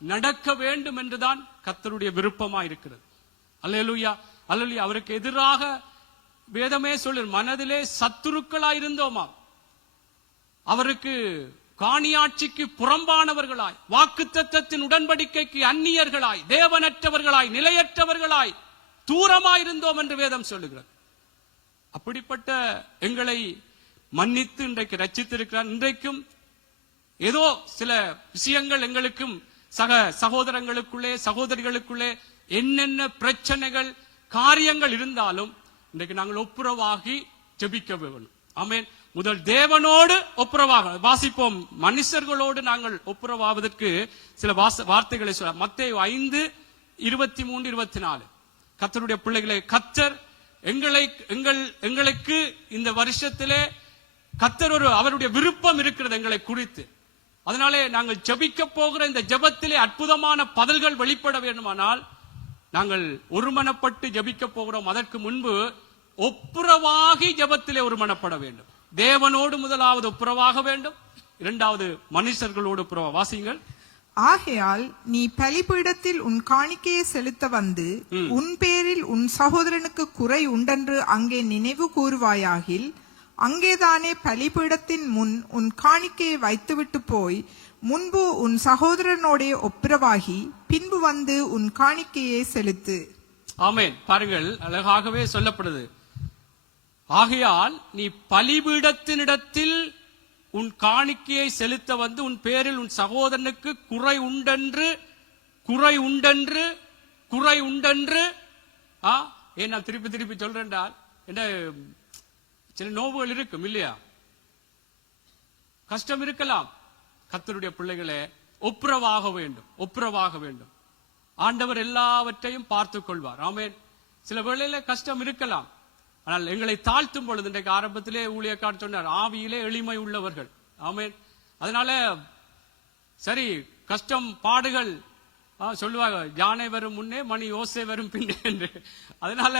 நடக்க வேண்டும் என்றுதான் கர்த்தருடைய விருப்பமா இருக்கிறது. அல்லேலூயா, அல்லேலூயா. அவருக்கு எதிராக வேதமே சொல்லு, மனதிலே சத்துருக்களாயிருந்தோமா, அவருக்கு காணியாட்சிக்கு புறம்பானவர்களாய், வாக்குத்தத்தத்தின் உடன்படிக்கைக்கு அந்நியர்களாய், தேவனற்றவர்களாய், நிலையற்றவர்களாய், தூரமாயிருந்தோம் என்று வேதம் சொல்லுகிறது. அப்படிப்பட்ட எங்களை மன்னித்து இன்றைக்கு ரட்சித்திருக்கிறார். இன்றைக்கும் ஏதோ சில விஷயங்கள் எங்களுக்கும் சகோதரங்களுக்குள்ளே சகோதரிகளுக்குள்ளே என்னென்ன பிரச்சனைகள் காரியங்கள் இருந்தாலும் இன்றைக்கு நாங்கள் ஒப்புரவாகி ஜெபிக்க வேண்டும். ஆமென். முதல் தேவனோடு ஒப்புரவாக வாசிப்போம். மனுஷர்களோடு நாங்கள் ஒப்புரவாவதற்கு சில வார்த்தைகளை சொல்ல. மத்தேயு 5:23-24. கர்த்தருடைய பிள்ளைகளை, கர்த்தர் எங்களுக்கு இந்த வருஷத்திலே கர்த்தர் அவருடைய விருப்பம் இருக்கிறது எங்களை குறித்து. அதனாலே நாங்கள் ஜெபிக்க போகிற இந்த ஜெபத்திலே அற்புதமான பதில்கள் வெளிப்பட வேண்டுமானால் நாங்கள் ஒருமனப்பட்டு ஜெபிக்க போகிறோம். அதற்கு முன்பு ஒப்புரவாகி ஜெபத்திலே ஒருமனப்பட வேண்டும். தேவனோடு முதலாவது ஒப்புரவாக வேண்டும், இரண்டாவது மனுஷர்களோடு ஒப்புரவா. வாசிங்கள். ஆகையால் நீ பலிபீடத்தில் உன் காணிக்கையை செலுத்த வந்து உன் பேரில் உன் சகோதரனுக்கு குறை உண்டென்று அங்கே நினைவு கூறுவாயாகில், அங்கேதானே பலிபீடத்தின் முன் உன் காணிக்கையை வைத்துவிட்டு போய் முன்பு உன் சகோதரனோடே ஒப்புரவாகி பின்பு வந்து உன் காணிக்கையை செலுத்து. ஆமென். பாருங்கள், அழகாகவே சொல்லப்படுது. ஆகையால் நீ பலிபீடத்தினிடத்தில் உன் காணிக்கையை செலுத்த வந்து உன் பேரில் உன் சகோதரனுக்கு குறை உண்டென்று ஏன் நான் திருப்பி சொல்றேன்டால், என்ன சில நோவுகள் இருக்கும் இல்லையா, கஷ்டம் இருக்கலாம். கர்த்தருடைய பிள்ளைகளே ஒப்புரவாக வேண்டும். ஆண்டவர் எல்லாவற்றையும் பார்த்துக் கொள்வார். ஆமென். சில வேளையில கஷ்டம் இருக்கலாம். ஆனால் எங்களை தாழ்த்தும் பொழுது, இன்றைக்கு ஆரம்பத்திலே ஊழியக்காரர் சொன்னார், ஆவியிலே எளிமை உள்ளவர்கள். ஆமென். அதனால சரி, கஷ்டம் பாடுகள் சொல்லுவாங்க, யானை வரும் முன்னே மணி ஓசை வரும் பின்னே என்று. அதனால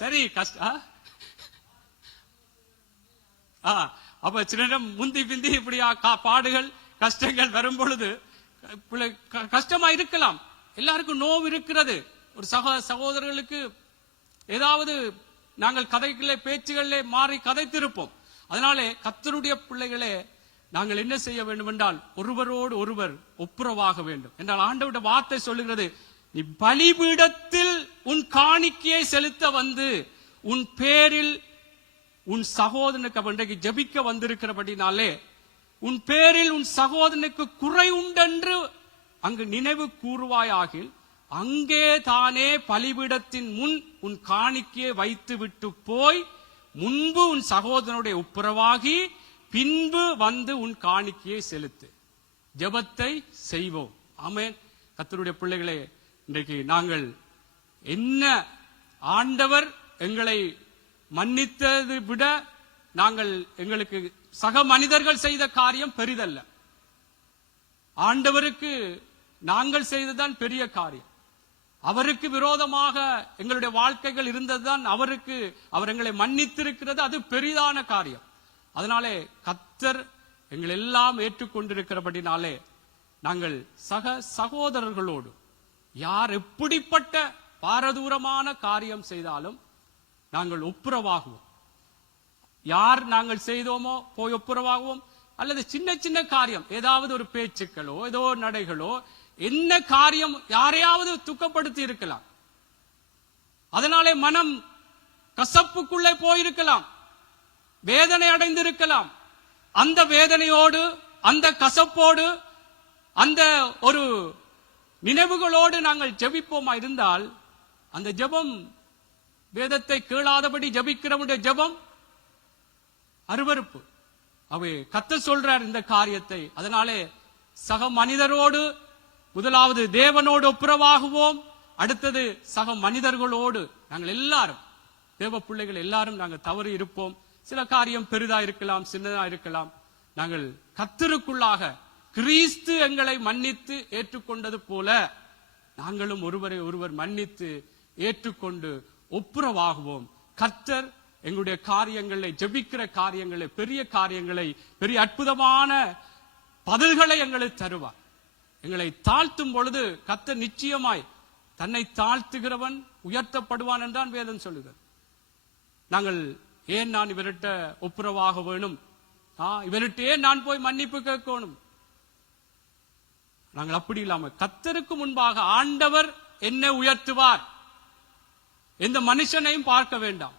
சரி, அப்ப சில நேரம் முந்தி பிந்தி இப்படியா பாடுகள் கஷ்டங்கள் வரும் பொழுது கஷ்டமா இருக்கலாம், எல்லாருக்கும் நோவு இருக்கிறது. ஒரு சகோதரர்களுக்கு ஏதாவது நாங்கள் கதைகளே பேச்சுகளிலே மாறி கதைத்திருப்போம். அதனாலே கர்த்தருடைய பிள்ளைகளே, நாங்கள் என்ன செய்ய வேண்டும் என்றால் ஒருவரோடு ஒருவர் ஒப்புரவாக வேண்டும் என்றால் ஆண்டவருடைய வார்த்தை சொல்லுகிறது, நீ பலிபீடத்தில் உன் காணிக்கையை செலுத்த வந்து உன் பேரில் உன் சகோதரனுக்கு இன்றைக்கு ஜபிக்க வந்திருக்கிறபடினாலே உன் பேரில் உன் சகோதரனுக்கு குறை உண்டென்று அங்கு நினைவு கூறுவாயாகில் அங்கே தானே பலிபீடத்தின் முன் உன் காணிக்கையை வைத்து விட்டு போய் முன்பு உன் சகோதரனுடைய ஒப்புரவாகி பின்பு வந்து உன் காணிக்கையை செலுத்து. ஜெபத்தை செய்வோம். ஆமென். கர்த்தருடைய பிள்ளைகளே, இன்றைக்கு நாங்கள் என்ன ஆண்டவர் எங்களை மன்னித்தது விட நாங்கள் எங்களுக்கு சக மனிதர்கள் செய்த காரியம் பெரிதல்ல. ஆண்டவருக்கு நாங்கள் செய்ததுதான் பெரிய காரியம். அவருக்கு விரோதமாக எங்களுடைய வாழ்க்கைகள் இருந்ததுதான் அவர் எங்களை மன்னித்திருக்கிறது, அது பெரிதான காரியம். அதனாலே கர்த்தர் எங்கள் எல்லாம் ஏற்றுக்கொண்டிருக்கிறபடினாலே நாங்கள் சக சகோதரர்களோடு யார் எப்படிப்பட்ட பாரதூரமான காரியம் செய்தாலும் நாங்கள் ஒப்புரவாகுவோம். யார் நாங்கள் செய்தோமோ போய் ஒப்புரவாகுவோம். அல்லது சின்ன சின்ன காரியம், ஏதாவது ஒரு பேச்சுக்களோ ஏதோ நடைகளோ, என்ன காரியம் யாரையாவது துக்கப்படுத்தி இருக்கலாம், அதனாலே மனம் கசப்புக்குள்ளே போயிருக்கலாம், வேதனை அடைந்திருக்கலாம். அந்த வேதனையோடு அந்த கசப்போடு அந்த ஒரு நினைவுகளோடு நாங்கள் ஜெபிப்போமா இருந்தால் அந்த ஜெபம் வேதத்தை கேளாதபடி ஜெபிக்கிறவனுடைய ஜெபம் அருவருப்பு. அவை கர்த்தர் சொல்றார் இந்த காரியத்தை. அதனாலே சக மனிதரோடு முதலாவது தேவனோடு ஒப்புரவாகுவோம். அடுத்தது சக மனிதர்களோடு நாங்கள் எல்லாரும் தேவ பிள்ளைகள் எல்லாரும் நாங்கள் தவறு இருப்போம். சில காரியம் பெரிதா இருக்கலாம், சின்னதா இருக்கலாம். நாங்கள் கர்த்தருக்குள்ளாக கிறிஸ்து எங்களை மன்னித்து ஏற்றுக்கொண்டது போல நாங்களும் ஒருவரை ஒருவர் மன்னித்து ஏற்றுக்கொண்டு ஒப்புரவாகுவோம். கர்த்தர் எங்களுடைய காரியங்களை, ஜெபிக்கிற காரியங்களை, பெரிய காரியங்களை, பெரிய அற்புதமான பதில்களை எங்களுக்கு தருவார். எங்களை தாழ்த்தும் பொழுது கர்த்தர் நிச்சயமாய் தன்னை தாழ்த்துகிறவன் உயர்த்தப்படுவான் என்றான் வேதம் சொல்லுகிறது. நாங்கள் ஏன் நான் இவர்கிட்ட ஒப்புரவாக வேணும், இவர்கிட்ட ஏன் நான் போய் மன்னிப்பு கேட்கணும்? நாங்கள் அப்படி இல்லாம கர்த்தருக்கு முன்பாக ஆண்டவர் என்ன உயர்த்துவார். எந்த மனுஷனையும் பார்க்க வேண்டாம்.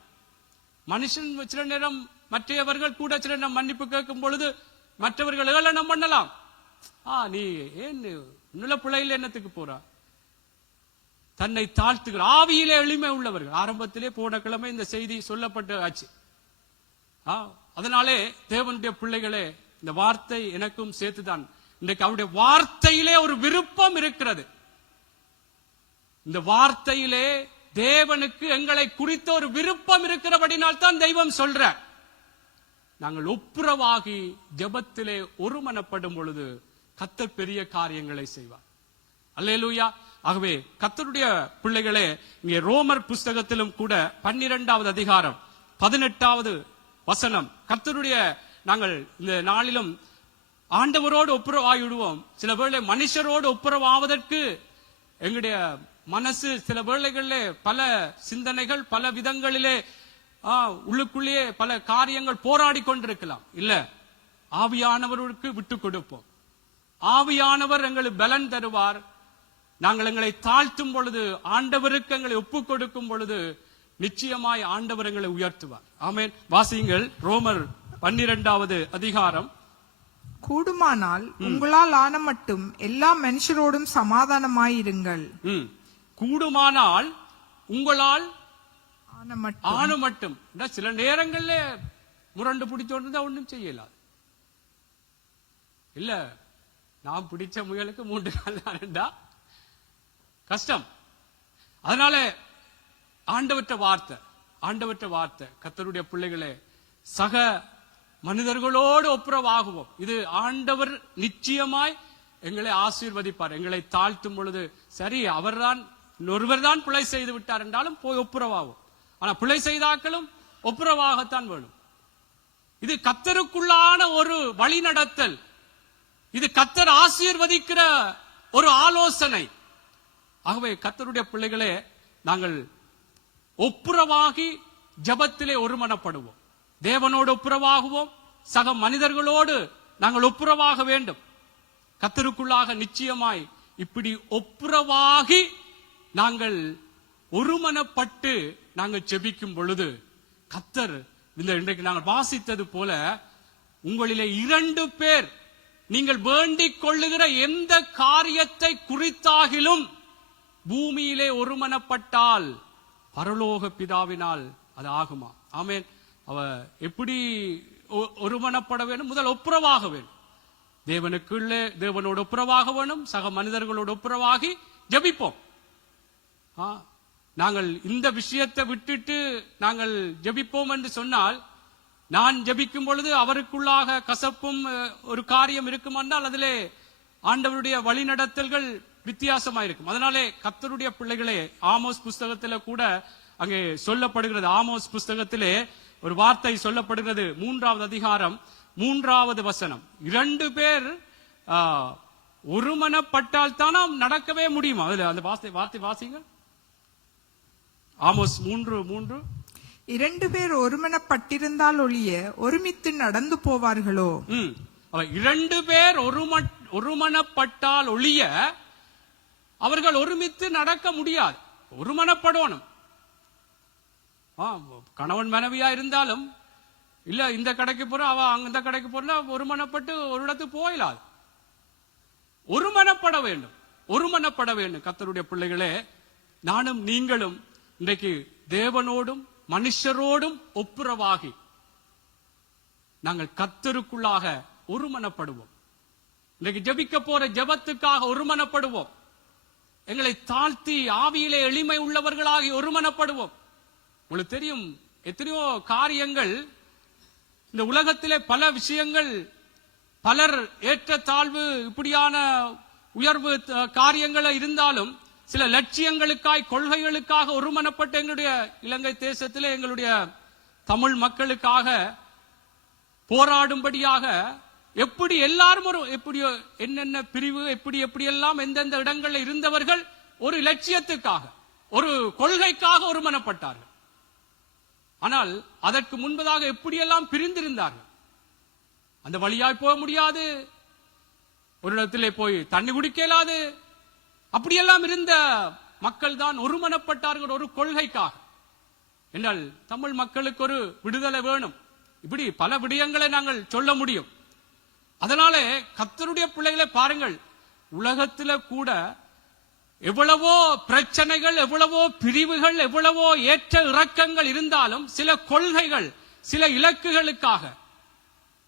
மனுஷன் சில நேரம் மற்றவர்கள் கூட சில நேரம் மன்னிப்பு கேட்கும் பொழுது மற்றவர்கள் ஏளனம் பண்ணலாம். நீ ஏன் உன்னுள்ள பிள்ளையில என்னத்துக்கு போறா? தன்னை தாழ்த்துகிற ஆவியிலே எளிமை உள்ளவர்கள். ஆரம்பத்திலே போன கிழமை இந்த செய்தி சொல்லப்பட்டு ஆச்சு. அதனாலே தேவனுடைய பிள்ளைகளே, இந்த வார்த்தை எனக்கும் சேர்த்துதான். இன்றைக்கு அவருடைய வார்த்தையிலே ஒரு விருப்பம் இருக்கிறது. இந்த வார்த்தையிலே தேவனுக்கு எங்களை குறித்த ஒரு விருப்பம் இருக்கிறபடினால் தான் தெய்வம் சொல்ற. நாங்கள் ஒப்புரவாகி ஜெபத்திலே ஒருமனப்படும் பொழுது கர்த்தர் பெரிய காரியங்களை செய்வார். அல்லேலூயா. ஆகவே கர்த்தருடைய பிள்ளைகளே, இங்கே ரோமர் புஸ்தகத்திலும் கூட 12வது அதிகாரம் 18வது வசனம், கர்த்தருடைய நாங்கள் இந்த நாளிலும் ஆண்டவரோடு ஒப்புரவாகிவிடுவோம். சில வேளை மனுஷரோடு ஒப்புரவாவதற்கு எங்களுடைய மனசு சில வேளைகளிலே பல சிந்தனைகள் பல விதங்களிலே உள்ளுக்குள்ளேயே பல காரியங்கள் போராடி கொண்டிருக்கலாம். இல்ல, ஆவியானவருக்கு விட்டு கொடுப்போம். ஆவியானவர் எங்களுக்கு பலன் தருவார். நாங்கள் எங்களை தாழ்த்தும் பொழுது, ஆண்டவருக்கு எங்களை ஒப்பு கொடுக்கும் பொழுது நிச்சயமாய் ஆண்டவர் எங்களை உயர்த்துவார். ஆமென். வாசியுங்கள் ரோமர் 12வது அதிகாரம். கூடுமானால் உங்களால் ஆன மட்டும் எல்லா மனுஷரோடும் சமாதானமாயிருங்கள். கூடுமானால் உங்களால் ஆன மட்டும். சில நேரங்கள்ல முரண்டு பிடிச்சோன்னு ஒன்றும் செய்யலாது. இல்ல, நான் பிடிச்ச முயலுக்கு 3 நாள் கஷ்டம். அதனால ஆண்டவற்ற வார்த்தை கர்த்தருடைய பிள்ளைகளே, சக மனிதர்களோடு ஒப்புரவாகுவோம். இது ஆண்டவர் நிச்சயமாய் எங்களை ஆசீர்வதிப்பார். எங்களை தாழ்த்தும் பொழுது சரி, ஒருவர் தான் பிழை செய்து விட்டார் என்றாலும் போய் ஒப்புரவாகும். ஆனா பிழை செய்தாக்களும் ஒப்புரவாகத்தான் வேணும். இது கர்த்தருக்குள்ளான ஒரு வழி நடத்தல். இது கர்த்தர் ஆசீர்வதிக்கிற ஒரு ஆலோசனை. ஆகவே கர்த்தருடைய பிள்ளைகளே, நாங்கள் ஒப்புரவாகி ஜெபத்திலே ஒருமனப்படுவோம். தேவனோடு ஒப்புரவாகுவோம், சக மனிதர்களோடு நாங்கள் ஒப்புரவாக வேண்டும். கர்த்தருக்குள்ளாக நிச்சயமாய் இப்படி ஒப்புரவாகி நாங்கள் ஒருமனப்பட்டு நாங்கள் ஜெபிக்கும் பொழுது கர்த்தர் இன்றைக்கு நாங்கள் வாசித்தது போல உங்களிலே 2 பேர் நீங்கள் வேண்டிக் கொள்ளுகிற எந்த காரியத்தை குறித்தாகிலும் பூமியிலே ஒருமனப்பட்டால் பரலோக பிதாவினால் அது ஆகுமா? ஆமென். அவ எப்படி ஒருமனப்பட வேண்டும்? முதல் ஒப்புரவாக வேண்டும். தேவனுக்குள்ளே தேவனோடு ஒப்புரவாக வேணும், சக மனிதர்களோடு ஒப்புரவாகி ஜெபிப்போம். நாங்கள் இந்த விஷயத்தை விட்டுட்டு நாங்கள் ஜெபிப்போம் என்று சொன்னால், நான் ஜெபிக்கும் பொழுது அவருக்குள்ளாக கசப்பும் ஒரு காரியம் இருக்கும் என்றால் அதிலே ஆண்டவருடைய வழிநடத்தல்கள் வித்தியாசமாயிருக்கும். அதனாலே கர்த்தருடைய பிள்ளைகளே, ஆமோஸ் புஸ்தகத்திலே கூட அங்கே சொல்லப்படுகிறது. ஆமோஸ் புஸ்தகத்திலே ஒரு வார்த்தை சொல்லப்படுகிறது. 3வது அதிகாரம் 3வது வசனம். 2 பேர் ஒருமனப்பட்டால் தானாம் நடக்கவே முடியுமா? அதுல அந்த வார்த்தை வாசிங்க. ஆமோஸ் 3:3. 2 பேர் ஒருமனப்பட்டிருந்தால் ஒழிய ஒருமித்து நடந்து போவார்களோ? 2 பேர் ஒருமனப்பட்டால் ஒழிய அவர்கள் ஒருமித்து நடக்க முடியாது. ஒருமனப்படணும். கணவன் மனைவியா இருந்தாலும் இல்ல, இந்த கடைக்கு போற அவ அந்த கடைக்கு போற, ஒருமனப்பட்டு ஒரு இடத்துக்கு போயிடாது. ஒருமனப்பட வேண்டும், ஒருமனப்பட வேண்டும். கர்த்தருடைய பிள்ளைகளே, நானும் நீங்களும் இன்றைக்கு தேவனோடும் மனுஷரோடும் ஒப்புரவாகி நாங்கள் கர்த்தருக்குள்ளாக ஒருமனப்படுவோம். இன்றைக்கு ஜெபிக்க போற ஜெபத்துக்காக ஒருமனப்படுவோம். எங்களை தாழ்த்தி ஆவியிலே எளிமை உள்ளவர்களாகி ஒருமனப்படுவோம். உங்களுக்கு தெரியும், எத்தனையோ காரியங்கள் இந்த உலகத்திலே, பல விஷயங்கள், பலர் ஏற்றத்தாழ்வு இப்படியான உயர்வு காரியங்கள் இருந்தாலும் சில லட்சியங்களுக்காய் கொள்கைகளுக்காக ஒருமனப்பட்ட எங்களுடைய இலங்கை தேசத்திலே எங்களுடைய தமிழ் மக்களுக்காக போராடும்படியாக எப்படி எல்லாரும் எப்படியோ என்னென்ன பிரிவு எப்படியெல்லாம் எந்தெந்த இடங்களில் இருந்தவர்கள் ஒரு லட்சியத்துக்காக ஒரு கொள்கைக்காக ஒருமனப்பட்டார்கள். ஆனால் அதற்கு முன்பதாக எப்படியெல்லாம் பிரிந்திருந்தார்கள். அந்த வழியாய் போக முடியாது, ஒரு இடத்திலே போய் தண்ணி குடிக்க இயலாது, அப்படியெல்லாம் இருந்த மக்கள் தான் ஒருமனப்பட்டார்கள் ஒரு கொள்கைக்காக. என்றால் தமிழ் மக்களுக்கு ஒரு விடுதலை வேணும். இப்படி பல விடயங்களை நாங்கள் சொல்ல முடியும். அதனாலே கர்த்தருடைய பிள்ளைகளை பாருங்கள், உலகத்தில கூட எவ்வளவோ பிரச்சனைகள், எவ்வளவோ பிரிவுகள், எவ்வளவோ ஏற்ற இறக்கங்கள் இருந்தாலும் சில கொள்கைகள், சில இலக்குகளுக்காக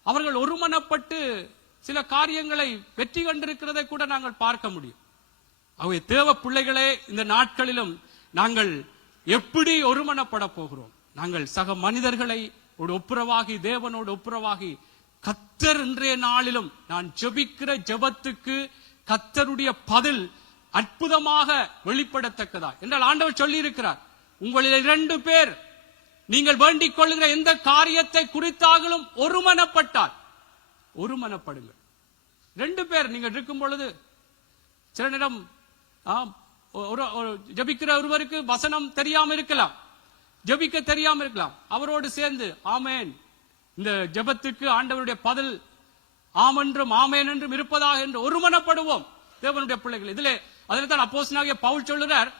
அவர்கள் ஒருமனப்பட்டு சில காரியங்களை வெற்றி கண்டிருக்கிறதை கூட நாங்கள் பார்க்க முடியும். ஆகவே தேவ பிள்ளைகளே, இந்த நாட்களிலும் நாங்கள் எப்படி ஒருமனப்பட போகிறோம்? நாங்கள் சக மனிதர்களை ஒப்புரவாகி தேவனோடு ஒப்புரவாகி கர்த்தர் இன்றைய நாளிலும் நான் ஜெபிக்கிற ஜெபத்துக்கு கர்த்தருடைய பதில் அற்புதமாக வெளிப்படத்தக்கதா என்றால் ஆண்டவர் சொல்லி இருக்கிறார், உங்களில் 2 பேர் நீங்கள் வேண்டிக் கொள்ளுகிற எந்த காரியத்தை குறித்தாகவும் ஒருமனப்பட்டால், ஒருமனப்படுங்கள். 2 பேர் நீங்கள் இருக்கும் பொழுது, சில நேரம் ஜபிக்கிற ஒருவருக்கு வசனம் தெரியாம இருக்கலாம், ஜபிக்க தெரியாம இருக்கலாம். அவரோடு சேர்ந்து ஆமேன், இந்த ஜபத்துக்கு ஆண்டவருடைய பதில் ஆமென்றும் ஆமேன் என்றும் இருப்பதாக என்று ஒருமனப்படுவோம் தேவனுடைய பிள்ளைகள். இதிலே அதில்தான் அப்போஸ்தலனாகிய பவுல் சொல்லுகிறார்,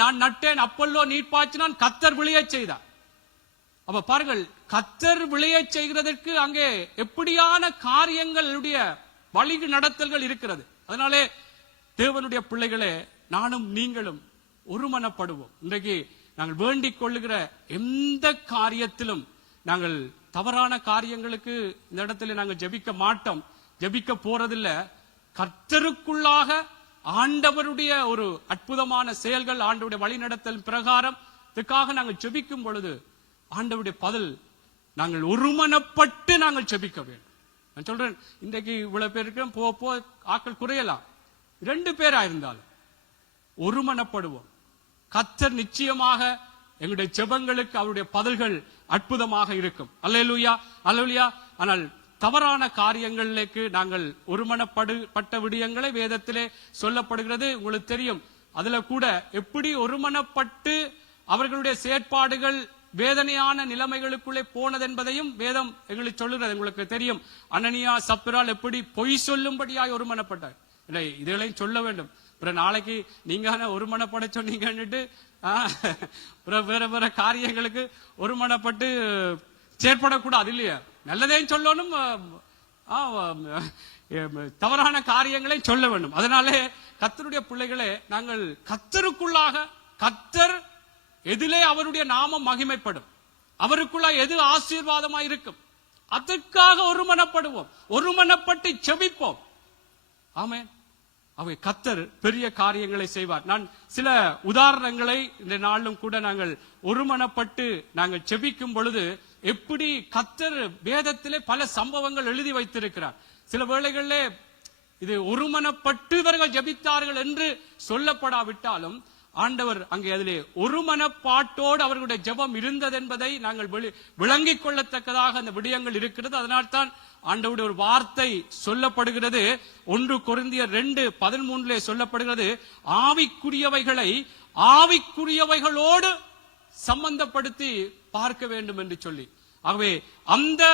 நான் நட்டேன், அப்பல்லோ நீர் பாய்ச்சினான், கர்த்தர் விளையச் செய்தார். அப்ப பாருங்கள், கர்த்தர் விளையச் செய்கிறதற்கு அங்கே எப்படியான காரியங்களுடைய வழி நடத்தல்கள் இருக்கிறது. அதனாலே தேவனுடைய பிள்ளைகளே, நானும் நீங்களும் ஒருமனப்படுவோம். இன்றைக்கு நாங்கள் வேண்டிக் கொள்ளுகிற எந்த காரியத்திலும் நாங்கள் தவறான காரியங்களுக்கு இந்த இடத்துல நாங்கள் ஜெபிக்க மாட்டோம், ஜெபிக்க போறதில்லை. கர்த்தருக்குள்ளாக ஆண்டவருடைய ஒரு அற்புதமான செயல்கள், ஆண்டவருடைய வழிநடத்தல் பிரகாரம் இதுக்காக நாங்கள் ஜெபிக்கும் பொழுது ஆண்டவருடைய பதில் நாங்கள் ஒருமனப்பட்டு நாங்கள் ஜெபிக்க வேண்டும். நான் சொல்றேன், இன்றைக்கு இவ்வளவு பேர் இருக்கிறோம், போ ஆக்கள் குறையலாம். 2 பேரா இருந்தாலும் ஒருமனப்படுவோம். கர்த்தர் நிச்சயமாக எங்களுடைய ஜெபங்களுக்கு அவருடைய பதில்கள் அற்புதமாக இருக்கும். அல்லேலூயா, அல்லேலூயா. ஆனால் தவறான காரியங்களுக்கு நாங்கள் ஒருமனப்பட்ட விடயங்களை வேதத்திலே சொல்லப்படுகிறது. உங்களுக்கு தெரியும், அதுல கூட எப்படி ஒருமனப்பட்டு அவர்களுடைய செயற்பாடுகள் வேதனையான நிலைமைகளுக்குள்ளே போனது என்பதையும் வேதம் எங்களுக்கு சொல்லுகிறது. உங்களுக்கு தெரியும், அனனியா சப்பிரால் எப்படி பொய் சொல்லும்படியாய் ஒருமனப்பட்டார். இதெல்லாம் சொல்ல வேண்டும். நாளைக்கு நீங்க ஒருமனப்பட சொன்னீங்கன்னுட்டு வேற வேற காரியங்களுக்கு ஒருமனப்பட்டு செயற்படக்கூடாது இல்லையா? நல்லதையும் சொல்லணும், தவறான காரியங்களையும் சொல்ல வேண்டும். அதனாலே கர்த்தருடைய பிள்ளைகளே, நாங்கள் கர்த்தருக்குள்ளாக, கர்த்தர் எதிலே அவருடைய நாமம் மகிமைப்படும், அவருக்குள்ள எது ஆசீர்வாதமா இருக்கும், அதற்காக ஒருமனப்படுவோம், ஒருமனப்பட்டு செபிப்போம். ஆமென். அவை கர்த்தர் பெரிய காரியங்களை செய்வார். நான் சில உதாரணங்களை இந்த நாளிலும் கூட நாங்கள் ஒருமனப்பட்டு நாங்கள் செபிக்கும் பொழுது எப்படி கர்த்தர் வேதத்திலே பல சம்பவங்கள் எழுதி வைத்திருக்கிறார். சில வேளைகளிலே இது ஒருமனப்பட்டு இவர்கள் ஜெபித்தார்கள் என்று சொல்லப்படாவிட்டாலும் ஆண்டவர் அங்கே அதிலே ஒருமனப்பாட்டோடு அவர்களுடைய ஜெபம் இருந்தது என்பதை நாங்கள் விளங்கிக் கொள்ளத்தக்கதாக அந்த விடயங்கள் இருக்கிறது. அதனால்தான் ஆண்டவருடைய ஒரு வார்த்தை சொல்லப்படுகிறது. 1 கொரிந்தியர் 2:13 சொல்லப்படுகிறது, ஆவிக்குரியவைகளை ஆவிக்குரியவைகளோடு சம்பந்தப்படுத்தி பார்க்க வேண்டும் என்று சொல்லி. ஆகவே அந்த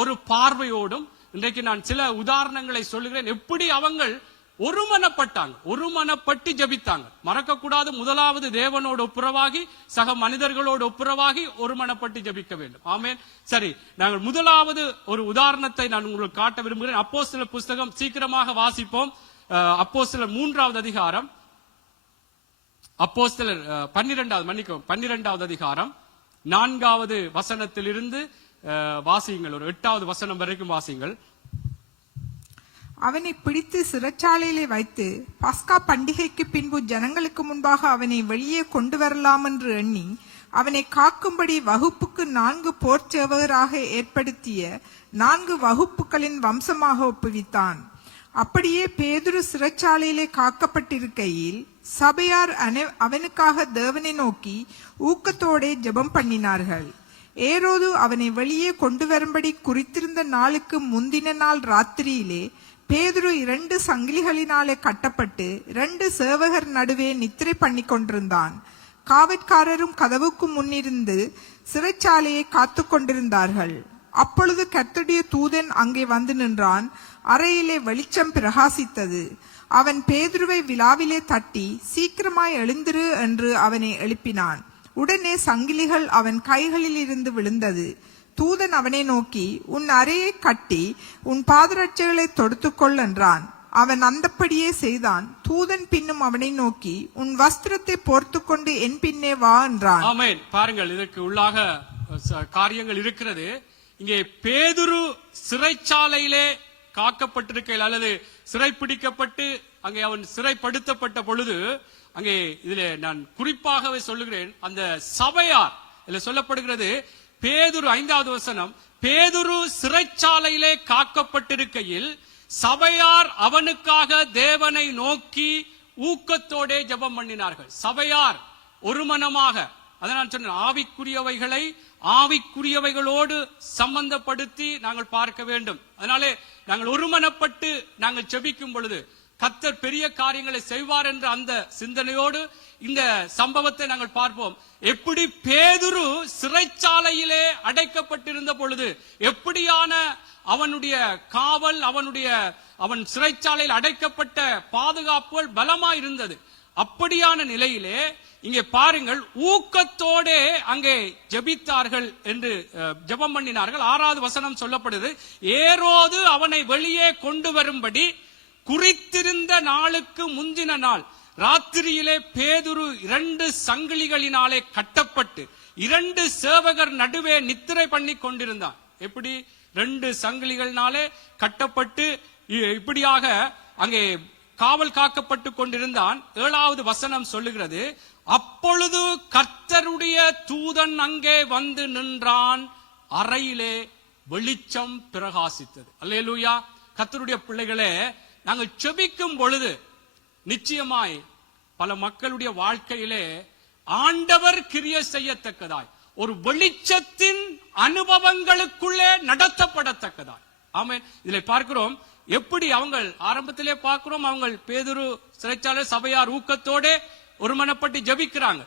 ஒரு பார்வையோடும் இன்றைக்கு நான் சில உதாரணங்களை சொல்லுகிறேன். எப்படி அவங்கள் ஒருமனப்பட்டாங்க, ஒருமனப்பட்டு ஜபித்தாங்க. மறக்கக்கூடாது, முதலாவது தேவனோடு ஒப்புரவாகி சக மனிதர்களோடு ஒப்புரவாகி ஒருமனப்பட்டு ஜபிக்க வேண்டும். ஆமென். சரி, நாங்கள் முதலாவது ஒரு உதாரணத்தை நான் உங்களுக்கு காட்ட விரும்புகிறேன். அப்போஸ்தலர் புஸ்தகம் சீக்கிரமாக வாசிப்போம். அப்போஸ்தலர் 3வது அதிகாரம், அப்போஸ்தலர் 12வது அதிகாரம் 4வது வசனத்திலிருந்து வாசியுங்கள். ஒரு 8வது வசனம் வரைக்கும் வாசியுங்கள். அவனை பிடித்து சிறைச்சாலையிலே வைத்து பஸ்கா பண்டிகைக்கு பின்பு ஜனங்களுக்கு முன்பாக அவனை வெளியே கொண்டு வரலாம் என்று எண்ணி அவனை காக்கும்படி வகுப்புக்கு 4 போர்ச்சேவகராக ஏற்படுத்திய 4 வகுப்புகளின் வம்சமாக ஒப்புவித்தான். அப்படியே பேதுரு சிறைச்சாலையிலே காக்கப்பட்டிருக்கையில் சபையார் அவனுக்காக தேவனை நோக்கி ஊக்கத்தோடே ஜெபம் பண்ணினார்கள். ஏரோது அவனை வெளியே கொண்டு வரும்படி குறித்திருந்த நாளுக்கு முந்தின நாள் ராத்திரியிலே பேதுரு 2 சங்கிலிகளினாலே கட்டப்பட்டு 2 சேவகர் நடுவே நித்திரை பண்ணி கொண்டிருந்தான். காவற்காரரும் கதவுக்கு முன்னிருந்து சிறைச்சாலையை காத்து கொண்டிருந்தார்கள். அப்பொழுது கர்த்தருடைய தூதன் அங்கே வந்து நின்றான். அறையிலே வெளிச்சம் பிரகாசித்தது. அவன் பேதுருவை விலாவிலே தட்டி, சீக்கிரமாய் எழுந்திரு என்று அவனை எழுப்பினான். உடனே சங்கிலிகள் அவன் கைகளில் இருந்து விழுந்தது. தூதன் அவனை நோக்கி, உன் அறையை கட்டி உன் பாதரட்சைகளை தொடுத்துக்கொள் என்றான். அவன் அந்தப்படியே செய்தான். தூதன் பின்னும் அவனை நோக்கி, உன் வஸ்திரத்தை போர்த்து கொண்டு என் பின்னே வா என்றான். ஆமென். பாருங்கள், இதற்கு உள்ளாக காரியங்கள் இருக்கிறது. இங்கே பேதுரு சிறைச்சாலையிலே காக்கப்பட்டிருக்கையில் அல்லது சிறைப்பிடிக்கப்பட்டு அங்கே அவன் சிறைப்படுத்தப்பட்ட பொழுது அங்கே இதிலே நான் குறிப்பாகவே சொல்லுகிறேன், அந்த சபையார் இதுல சொல்லப்படுகிறது. பேதுரு 5வது வசனம், பேதுரு சிறைச்சாலையிலே காக்கப்பட்டிருக்கையில் சபையார் அவனுக்காக தேவனை நோக்கி ஊக்கத்தோடே ஜெபம் பண்ணினார்கள். சபையார் ஒருமனமாக, அதை நான் சொன்னேன், ஆவிக்குரியவைகளை ஆவிக்குரியவைகளோடு சம்பந்தப்படுத்தி நாங்கள் பார்க்க வேண்டும். அதனாலே நாங்கள் ஒருமனப்பட்டு நாங்கள் ஜெபிக்கும் பொழுது கர்த்தர் பெரிய காரியங்களை செய்வார் என்ற அந்த சிந்தனையோடு இந்த சம்பவத்தை நாங்கள் பார்ப்போம். எப்படி பேதுரு சிறைச்சாலையிலே அடைக்கப்பட்டிருந்த பொழுது எப்படியான அவனுடைய காவல், அவன் சிறைச்சாலையில் அடைக்கப்பட்ட பாதுகாப்புகள் பலமா இருந்தது. அப்படியான நிலையிலே இங்கே பாருங்கள், ஊக்கத்தோடே அங்கே ஜெபித்தார்கள் என்று ஜெபம் பண்ணினார்கள். 6வது வசனம் சொல்லப்படுது, ஏரோது அவனை வெளியே கொண்டு வரும்படி குறித்திருந்த நாளுக்கு முந்தின நாள் ராத்திரியிலே பேதுரு 2 சங்கிலிகளினாலே கட்டப்பட்டு 2 சேவகர் நடுவே நித்திரை பண்ணி கொண்டிருந்தான். எப்படி 2 சங்கிலிகளினாலே கட்டப்பட்டு இப்படியாக அங்கே காவல் காக்கப்பட்டு கொண்டிருந்தான். 7வது வசனம் சொல்லுகிறது, அப்பொழுது கர்த்தருடைய தூதன் அங்கே வந்து நின்றான். அறையிலே வெளிச்சம் பிரகாசித்தது. அல்லேலூயா. கர்த்தருடைய பிள்ளைகளே, நாங்கள் செபிக்கும் பொழுது நிச்சயமாய் பல மக்களுடைய வாழ்க்கையிலே ஆண்டவர் கிரியை செய்யத்தக்கதாய் ஒரு வெளிச்சத்தின் அனுபவங்களுக்குள்ளே நடத்தப்படத்தக்கதாய், ஆமென். இதிலே பார்க்கிறோம் எப்படி அவங்க ஆரம்பத்திலே பார்க்கிறோம், அவங்க பேதுரு சிறைச்சாலை சபையார் ஊக்கத்தோட ஒருமனப்பட்டு ஜெபிக்கிறாங்க.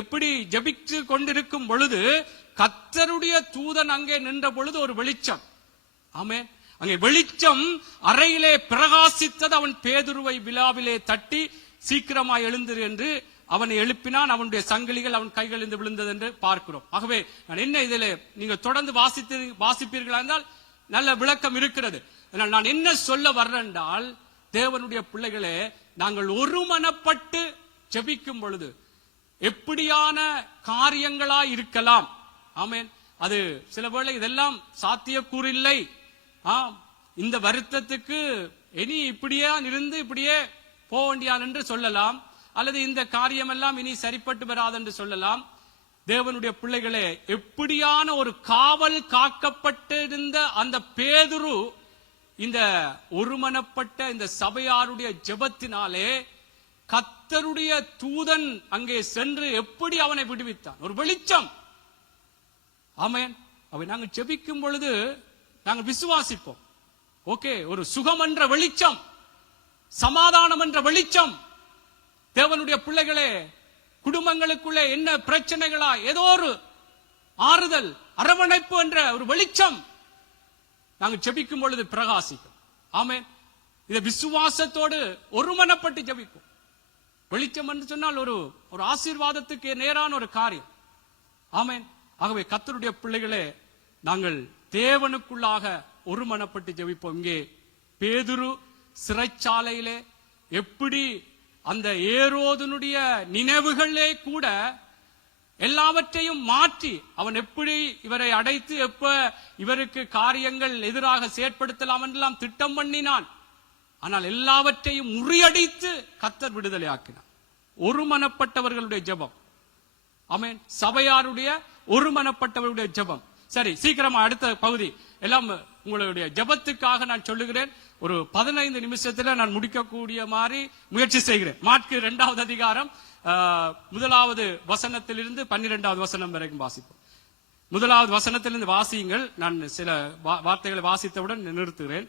எப்படி ஜெபித்து கொண்டிருக்கும் பொழுது கர்த்தருடைய தூதன் அங்கே நின்ற பொழுது ஒரு வெளிச்சம். ஆமென். அங்கே வெளிச்சம் அறையிலே பிரகாசித்தது. அவன் பேதுருவை விழாவிலே தட்டி சீக்கிரமாய் எழுந்திரு என்று அவனை எழுப்பினான். அவனுடைய சங்கிலிகள் அவன் கைகளிலிருந்து விழுந்தது என்று பார்க்கிறோம். ஆகவே நான் என்ன இதிலே நீங்கள் தொடர்ந்து வாசிப்பீர்களா என்றால் நல்ல விளக்கம் இருக்கிறது. நான் என்ன சொல்ல வர்றேன் என்றால், தேவனுடைய பிள்ளைகளே, நாங்கள் ஒருமனப்பட்டு ஜெபிக்கும் பொழுது எப்படியான காரியங்களா இருக்கலாம். ஆமென். அது சில வேளை இதெல்லாம் சாத்தியக்கூறில்லை, இந்த வருத்தத்துக்கு இனி இப்படியே இருந்து இப்படியே போக வேண்டியான் என்று சொல்லலாம், அல்லது இந்த காரியம் எல்லாம் இனி சரிப்பட்டு வராது என்று சொல்லலாம். தேவனுடைய பிள்ளைகளே, எப்படியான ஒரு காவல் காக்கப்பட்டிருந்த அந்த பேதுரு இந்த ஒருமனப்பட்ட இந்த சபையாருடைய ஜெபத்தினாலே கர்த்தருடைய தூதன் அங்கே சென்று எப்படி அவனை விடுவித்தான். ஒரு வெளிச்சம். ஆமென். அவை நாங்கள் ஜெபிக்கும் பொழுது நாங்கள் விசுவாசிப்போம். ஓகே, ஒரு சுகம் என்ற வெளிச்சம், சமாதானம் என்ற வெளிச்சம். தேவனுடைய பிள்ளைகளே, குடும்பங்களுக்குள்ளே என்ன பிரச்சனைகளா ஏதோ ஒரு ஆறுதல், அரவணைப்பு என்ற ஒரு வெளிச்சம் நாங்கள் ஜெபிக்கும் பொழுது பிரகாசிக்கும். ஆமென். இதை விசுவாசத்தோடு ஒருமனப்பட்டு ஜெபிக்கும். வெளிச்சம் என்று சொன்னால் ஒரு ஆசீர்வாதத்துக்கு நேரான ஒரு காரியம். ஆமென். ஆகவே கர்த்தருடைய பிள்ளைகளே, நாங்கள் தேவனுக்குள்ளாக ஒருமனப்பட்டு ஜெபிப்போம். இங்கே பேதுரு சிறைச்சாலையிலே எப்படி அந்த ஏரோதனுடைய நினைவுகளே கூட எல்லாவற்றையும் மாற்றி அவன் எப்படி இவரை அடைத்து எப்ப இவருக்கு காரியங்கள் எதிராக செயற்படுத்தலாம் என்றெல்லாம் திட்டம் பண்ணினான். ஆனால் எல்லாவற்றையும் முறியடித்து கர்த்தர் விடுதலை ஆக்கினார். ஒருமனப்பட்டவர்களுடைய ஜெபம். ஆமென். சபையாருடைய ஒருமனப்பட்டவர்களுடைய ஜெபம். சரி, சீக்கிரமா அடுத்த பகுதி எல்லாம் உங்களுடைய ஜெபத்துக்காக நான் சொல்லுகிறேன். ஒரு 15 நிமிஷத்துல நான் முடிக்கக்கூடிய மாதிரி முயற்சி செய்கிறேன். மாற்கு 2வது அதிகாரம் 1வது வசனத்திலிருந்து 12வது வசனம் வரைக்கும் வாசிப்போம். 1வது வசனத்திலிருந்து வாசியுங்கள். நான் சில வார்த்தைகளை வாசித்தவுடன் நிறுத்துகிறேன்.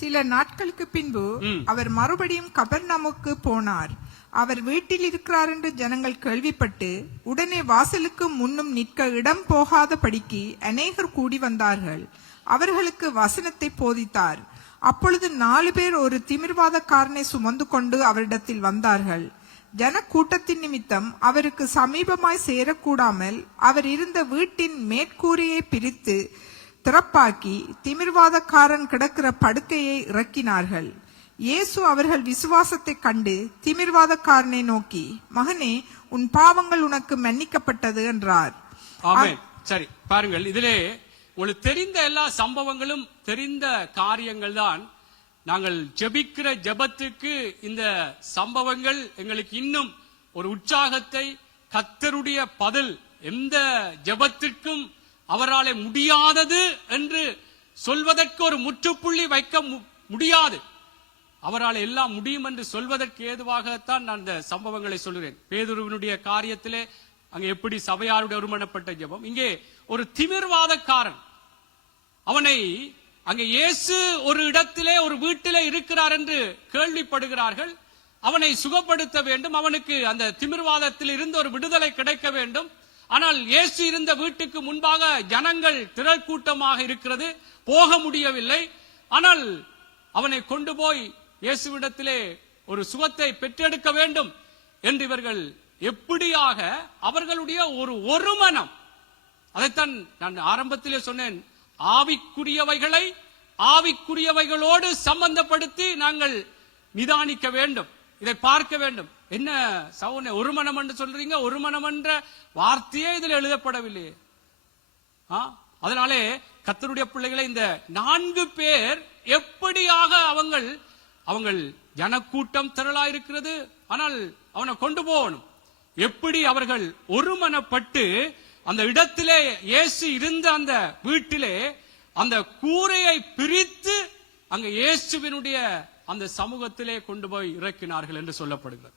சில நாட்களுக்கு பின்பு அவர் மறுபடியும் கபர்நவுமுக்கு போனார். அவர் வீட்டில் இருக்கிறார் என்று ஜனங்கள் கேள்விப்பட்டு உடனே வாசலுக்கு முன்னும் நிற்க இடம் போகாத படிக்கு அநேகர் கூடி வந்தார்கள். அவர்களுக்கு வசனத்தை போதித்தார். அப்பொழுது 4 பேர் ஒரு திமிர்வாதக்காரனை சுமந்து கொண்டு அவரிடத்தில் வந்தார்கள். ஜன கூட்டத்தின் நிமித்தம் அவருக்கு சமீபமாய் சேரக்கூடாமல் அவர் இருந்த வீட்டின் மேற்கூரையை பிரித்து திறப்பாக்கி திமிர்வாதக்காரன் கிடக்கிற படுக்கையை இறக்கினார்கள். இயேசு அவர்கள் விசுவாசத்தை கண்டு திமிர்வாதக்காரனை நோக்கி, மகனே, உன் பாவங்கள் உனக்கு மன்னிக்கப்பட்டது என்றார். ஆமென். சரி, பாருங்கள், இதிலே உங்களுக்கு தெரிந்த எல்லா சம்பவங்களும் தெரிந்த காரியங்கள் தான். நாங்கள் ஜெபிக்கிற ஜெபத்துக்கு இந்த சம்பவங்கள் எங்களுக்கு இன்னும் ஒரு உற்சாகத்தை, கர்த்தருடைய பதில் எந்த ஜெபத்திற்கும் அவராலே முடியாதது என்று சொல்வதற்கு ஒரு முற்றுப்புள்ளி வைக்க முடியாது. அவரால் எல்லாம் முடியும் என்று சொல்வதற்கு ஏதுவாகத்தான் நான் இந்த சம்பவங்களை சொல்கிறேன். பேதுருவினுடைய காரியத்திலே அங்கே எப்படி சபையாருடைய ஒருமனப்பட்ட ஜெபம். இங்கே ஒரு திமிர்வாதக்காரன், அவனை அங்கே இயேசு ஒரு இடத்திலே ஒரு வீட்டிலே இருக்கிறார் என்று கேள்விப்படுகிறார்கள். அவனை சுகப்படுத்த வேண்டும், அவனுக்கு அந்த திமிர்வாதத்தில் இருந்து ஒரு விடுதலை கிடைக்க வேண்டும். ஆனால் இயேசு இருந்த வீட்டுக்கு முன்பாக ஜனங்கள் திரள் கூட்டமாக இருக்கிறது, போக முடியவில்லை. ஆனால் அவனை கொண்டு போய் இயேசுவிடத்திலே ஒரு சுகத்தை பெற்றெடுக்க வேண்டும் என்று இவர்கள் எப்படியாக அவர்களுடைய ஒரு மனம், அதைத்தான் நான் ஆரம்பத்திலே சொன்னேன், ஆவிக்குரியவைகளை ஆவிக்குரியவைகளோடு சம்பந்தப்படுத்தி நாங்கள் நிதானிக்க வேண்டும், இதை பார்க்க வேண்டும். என்ன சவுன ஒரு மனம் என்று சொல்றீங்க? ஒரு மனம் என்ற வார்த்தையே இதில் எழுதப்படவில்லை. அதனாலே கர்த்தருடைய பிள்ளைகளை இந்த 4 பேர் எப்படியாக அவங்கள் ஜனக்கூட்டம் திரளாயிருக்கிறது, ஆனால் அவனை கொண்டு போகணும். எப்படி அவர்கள் ஒருமனப்பட்டு அந்த இடத்திலே இயேசு இருந்த அந்த வீட்டிலே அந்த கூரையை பிரித்து அங்க இயேசுவினுடைய அந்த சமூகத்திலே கொண்டு போய் இறக்கினார்கள் என்று சொல்லப்படுகிறது.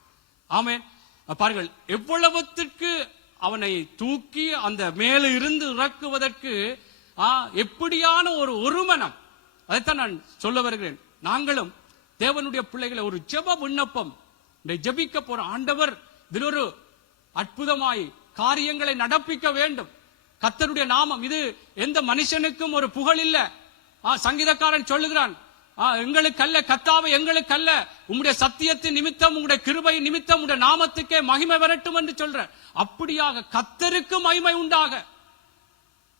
ஆமென். பாருங்கள், எவ்வளவுத்திற்கு அவனை தூக்கி அந்த மேலே இருந்து இறக்குவதற்கு எப்படியான ஒரு ஒருமனம், அதைத்தான் நான் சொல்ல வருகிறேன். நாங்களும் தேவனுடைய பிள்ளைகளை ஒரு ஜெப விண்ணப்பம் ஜெபிக்க போற ஆண்டவர் இதில் ஒரு அற்புதமாய் காரியங்களை நடப்பிக்க வேண்டும். கர்த்தருடைய நாமம் இது எந்த மனுஷனுக்கும் ஒரு புகழ் இல்ல. சங்கீதக்காரன் சொல்லுகிறான், எங்களுக்கு அல்ல கர்த்தாவே, எங்களுக்கு அல்ல, உம்முடைய சத்தியத்தின் நிமித்தம், உம்முடைய கிருபை நிமித்தம் உம்முடைய நாமத்துக்கே மகிமை வரட்டும் என்று சொல்ற. அப்படியாக கர்த்தருக்கு மகிமை உண்டாக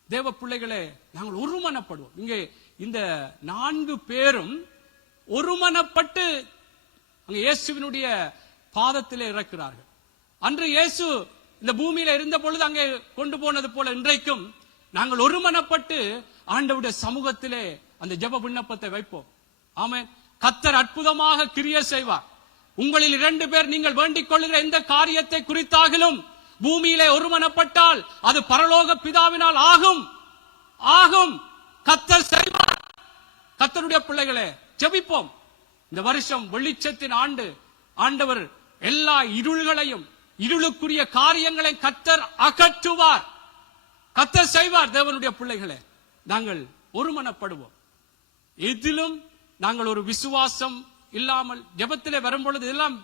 தேவ பிள்ளைகளே நாங்கள் ஒருமனப்படுவோம். இங்கே இந்த 4 பேரும் ஒருமனப்பட்டு அங்கே இயேசுவினுடைய பாதத்திலே இறக்கிறார்கள். அன்று இயேசு இந்த பூமியில இருந்த பொழுது அங்கே கொண்டு போனது போல இன்றைக்கும் நாங்கள் ஒருமனப்பட்டு ஆண்டவருடைய சமூகத்திலே அந்த ஜெப விண்ணப்பத்தை வைப்போம். ஆமென். கர்த்தர் அற்புதமாக கிரியை செய்வார். உங்களில் 2 பேர் நீங்கள் வேண்டிக் கொள்ளுகிற எந்த காரியத்தை குறித்தாகிலும் பூமியிலே ஒருமனப்பட்டால் அது பரலோக பிதாவினால் ஆகும். கர்த்தர் செய்வார். கர்த்தருடைய பிள்ளைகளே ஜெபிப்போம். இந்த வருஷம் வெளிச்சத்தின் ஆண்டு. ஆண்டவர் எல்லா இருள்களையும், இருளுக்குரிய காரியங்களை கர்த்தர் அகற்றுவார். கர்த்தர் செய்வார். தேவனுடைய பிள்ளைகளே நாங்கள் ஒருமனப்படுவோம். எதிலும் நாங்கள் ஒரு விசுவாசம் இல்லாமல் ஜெபத்திலே வரும்பொழுது எல்லாம்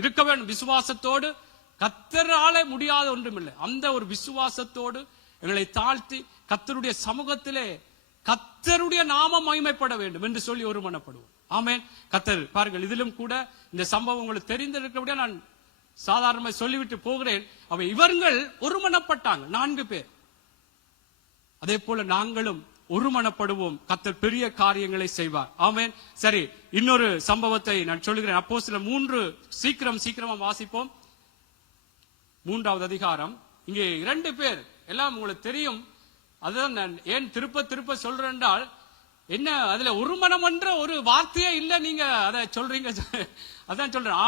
இருக்க வேண்டும். விசுவாசத்தோடு, கர்த்தரால முடியாத ஒன்றுமில்லை, அந்த ஒரு விசுவாசத்தோடு எங்களை தாழ்த்தி கர்த்தருடைய சமூகத்திலே கர்த்தருடைய நாமம் மகிமைப்பட வேண்டும் என்று சொல்லி ஒருமனப்படுவோம். ஆமென். கர்த்தர் பாருங்கள், இதிலும் கூட இந்த சம்பவம் உங்களுக்கு தெரிந்திருக்கிறபடியா நான் சாதாரணமாக சொல்லிவிட்டு போகிறேன். அவை இவர்கள் ஒருமனப்பட்டாங்க 4 பேர். அதே போல நாங்களும் ஒருமனப்படுவோம். கர்த்தர் பெரிய காரியங்களை செய்வார். ஆமென். சரி, இன்னொரு சம்பவத்தை நான் சொல்லுகிறேன். அப்போஸ்தலர் 3 சீக்கிரமா வாசிப்போம். 3வது அதிகாரம். இங்கே 2 பேர் எல்லாம் உங்களுக்கு தெரியும். அதுதான் நான் ஏன் திருப்ப சொல்றேன் என்றால், என்ன அதுல ஒருமனம் என்ற ஒரு வார்த்தையே இல்ல. நீங்க அதை சொல்றீங்க. அதான் சொல்றேன்,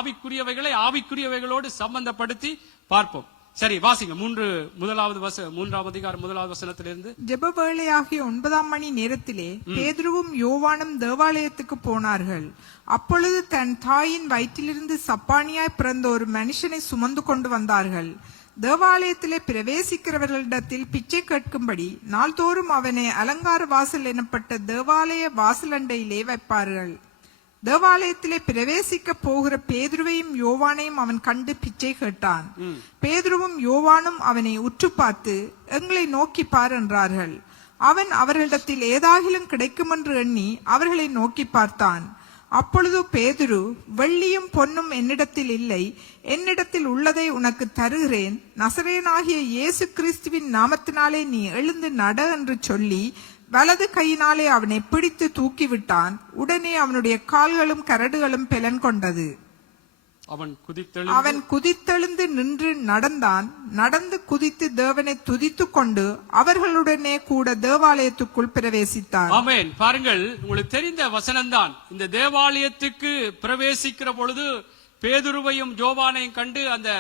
ஆவிக்குரியவைகளோடு சம்பந்தப்படுத்தி பார்ப்போம். சரி, வாசிங்க. 3வது அதிகாரம் 1வது வசனத்திலிருந்து. ஜெப வேளையாகிய 9ஆம் மணி நேரத்திலே பேதுருவும் யோவானும் தேவாலயத்துக்கு போனார்கள். அப்பொழுது தன் தாயின் வயிற்றிலிருந்து சப்பானியாய் பிறந்த ஒரு மனுஷனை சுமந்து கொண்டு வந்தார்கள். தேவாலயத்திலே பிரவேசிக்கிறவர்களிடத்தில் பிச்சை கேட்கும்படி நாள்தோறும் அவனை அலங்கார வாசல் எனப்பட்ட தேவாலய வாசலண்டையிலே வைப்பார்கள். தேவாலயத்திலே பிரவேசிக்க போகிற பேதுருவையும் யோவானையும் அவன் கண்டு பிச்சை கேட்டான். பேதுருவும் யோவானும் அவனை உற்று பார்த்து, எங்களை நோக்கி பார் என்றார்கள். அவன் அவர்களிடத்தில் ஏதாகிலும் கிடைக்கும் என்று எண்ணி அவர்களை நோக்கி பார்த்தான். அப்பொழுது பேதுரு, வெள்ளியும் பொன்னும் என்னிடத்தில் இல்லை, என்னிடத்தில் உள்ளதை உனக்கு தருகிறேன், நசரேயனாகிய இயேசு கிறிஸ்துவின் நாமத்தினாலே நீ எழுந்து நட என்று சொல்லி வலது கையினாலே அவனை பிடித்து தூக்கிவிட்டான். உடனே அவனுடைய கால்களும் கரடுகளும் பெலன் கொண்டது. அவன் குதித்தெழுந்து நின்று நடந்தான். நடந்து குதித்து தேவனை துதித்து கொண்டு அவர்களுடனே கூட தேவாலயத்துக்குள் பிரவேசித்தான். ஆமென். பாருங்கள், உங்களுக்கு தெரிந்த வசனம்தான். இந்த தேவாலயத்துக்கு பிரவேசிக்கிற பொழுது பேதுருவையும் யோவானையும் கண்டு அந்த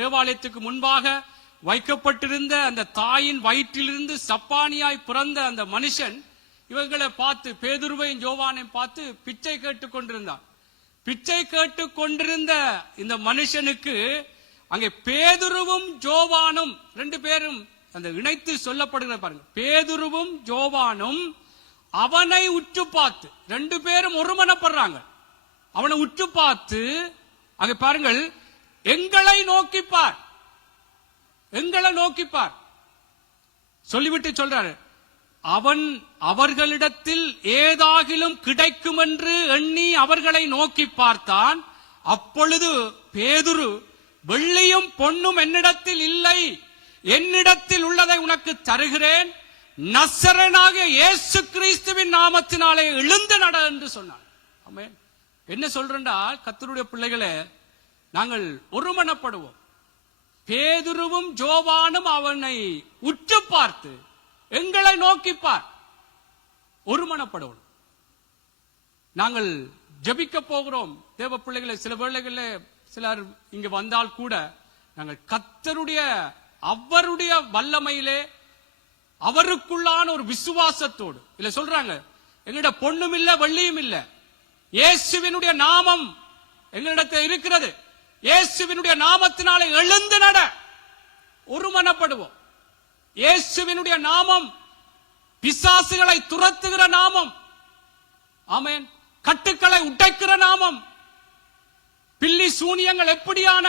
தேவாலயத்துக்கு முன்பாக வைக்கப்பட்டிருந்த அந்த தாயின் வயிற்றிலிருந்து சப்பானியாய் பிறந்த அந்த மனுஷன் இவர்களை பார்த்து, பேதுருவையும் யோவானையும் பார்த்து பிச்சை கேட்டுக் கொண்டிருந்தான். பிச்சை கேட்டுக் கொண்டிருந்த இந்த மனுஷனுக்கு அங்கே பேதுருவும் யோவானும் 2 பேரும் அந்த இணைத்து சொல்லப்படுகிற பாருங்க. பேதுருவும் யோவானும் அவனை உற்று பார்த்து, 2 பேரும் ஒருமனப்படுறாங்க. அவனை உற்று பார்த்து அங்கே பாருங்கள், எங்களை நோக்கிப்பார், எங்களை நோக்கிப்பார் சொல்லிவிட்டு சொல்றாரு, அவன் அவர்களிடத்தில் ஏதாகிலும் கிடைக்கும் என்று எண்ணி அவர்களை நோக்கி பார்த்தான். அப்பொழுது பேதுரு, வெள்ளியும் பொன்னும் என்னிடத்தில் இல்லை, என்னிடத்தில் உள்ளதை உனக்கு தருகிறேன், நசரேயனாகிய இயேசு கிறிஸ்துவின் நாமத்தினாலே எழுந்து நட என்று சொன்னான். ஆமென். என்ன சொல்றேன்டா, கர்த்தருடைய பிள்ளைகளே, நாங்கள் ஒருமனப்படுவோம். பேதுருவும் யோவானும் அவனை உற்று பார்த்து எங்களை நோக்கிப்பார், ஒருமனப்படுவோம். நாங்கள் ஜெபிக்க போகிறோம். தேவ பிள்ளைகளை சில வேளைகளில் சிலர் இங்கு வந்தால் கூட நாங்கள் கர்த்தருடைய அவருடைய வல்லமையிலே அவருக்குள்ளான ஒரு விசுவாசத்தோடு இல்ல சொல்றாங்க, எங்களிட பொண்ணும் இல்ல வெள்ளியும் இல்ல, இயேசுவினுடைய நாமம் எங்களிடத்தில் இருக்கிறது, இயேசுவினுடைய நாமத்தினாலே எழுந்து நட, ஒருமனப்படுவோம். இயேசுவினுடைய நாமம் பிசாசுகளை துரத்துகிற நாமம். ஆமென். கட்டுக்களை உடைக்கிற நாமம். பில்லி சூனியங்கள் எப்படியான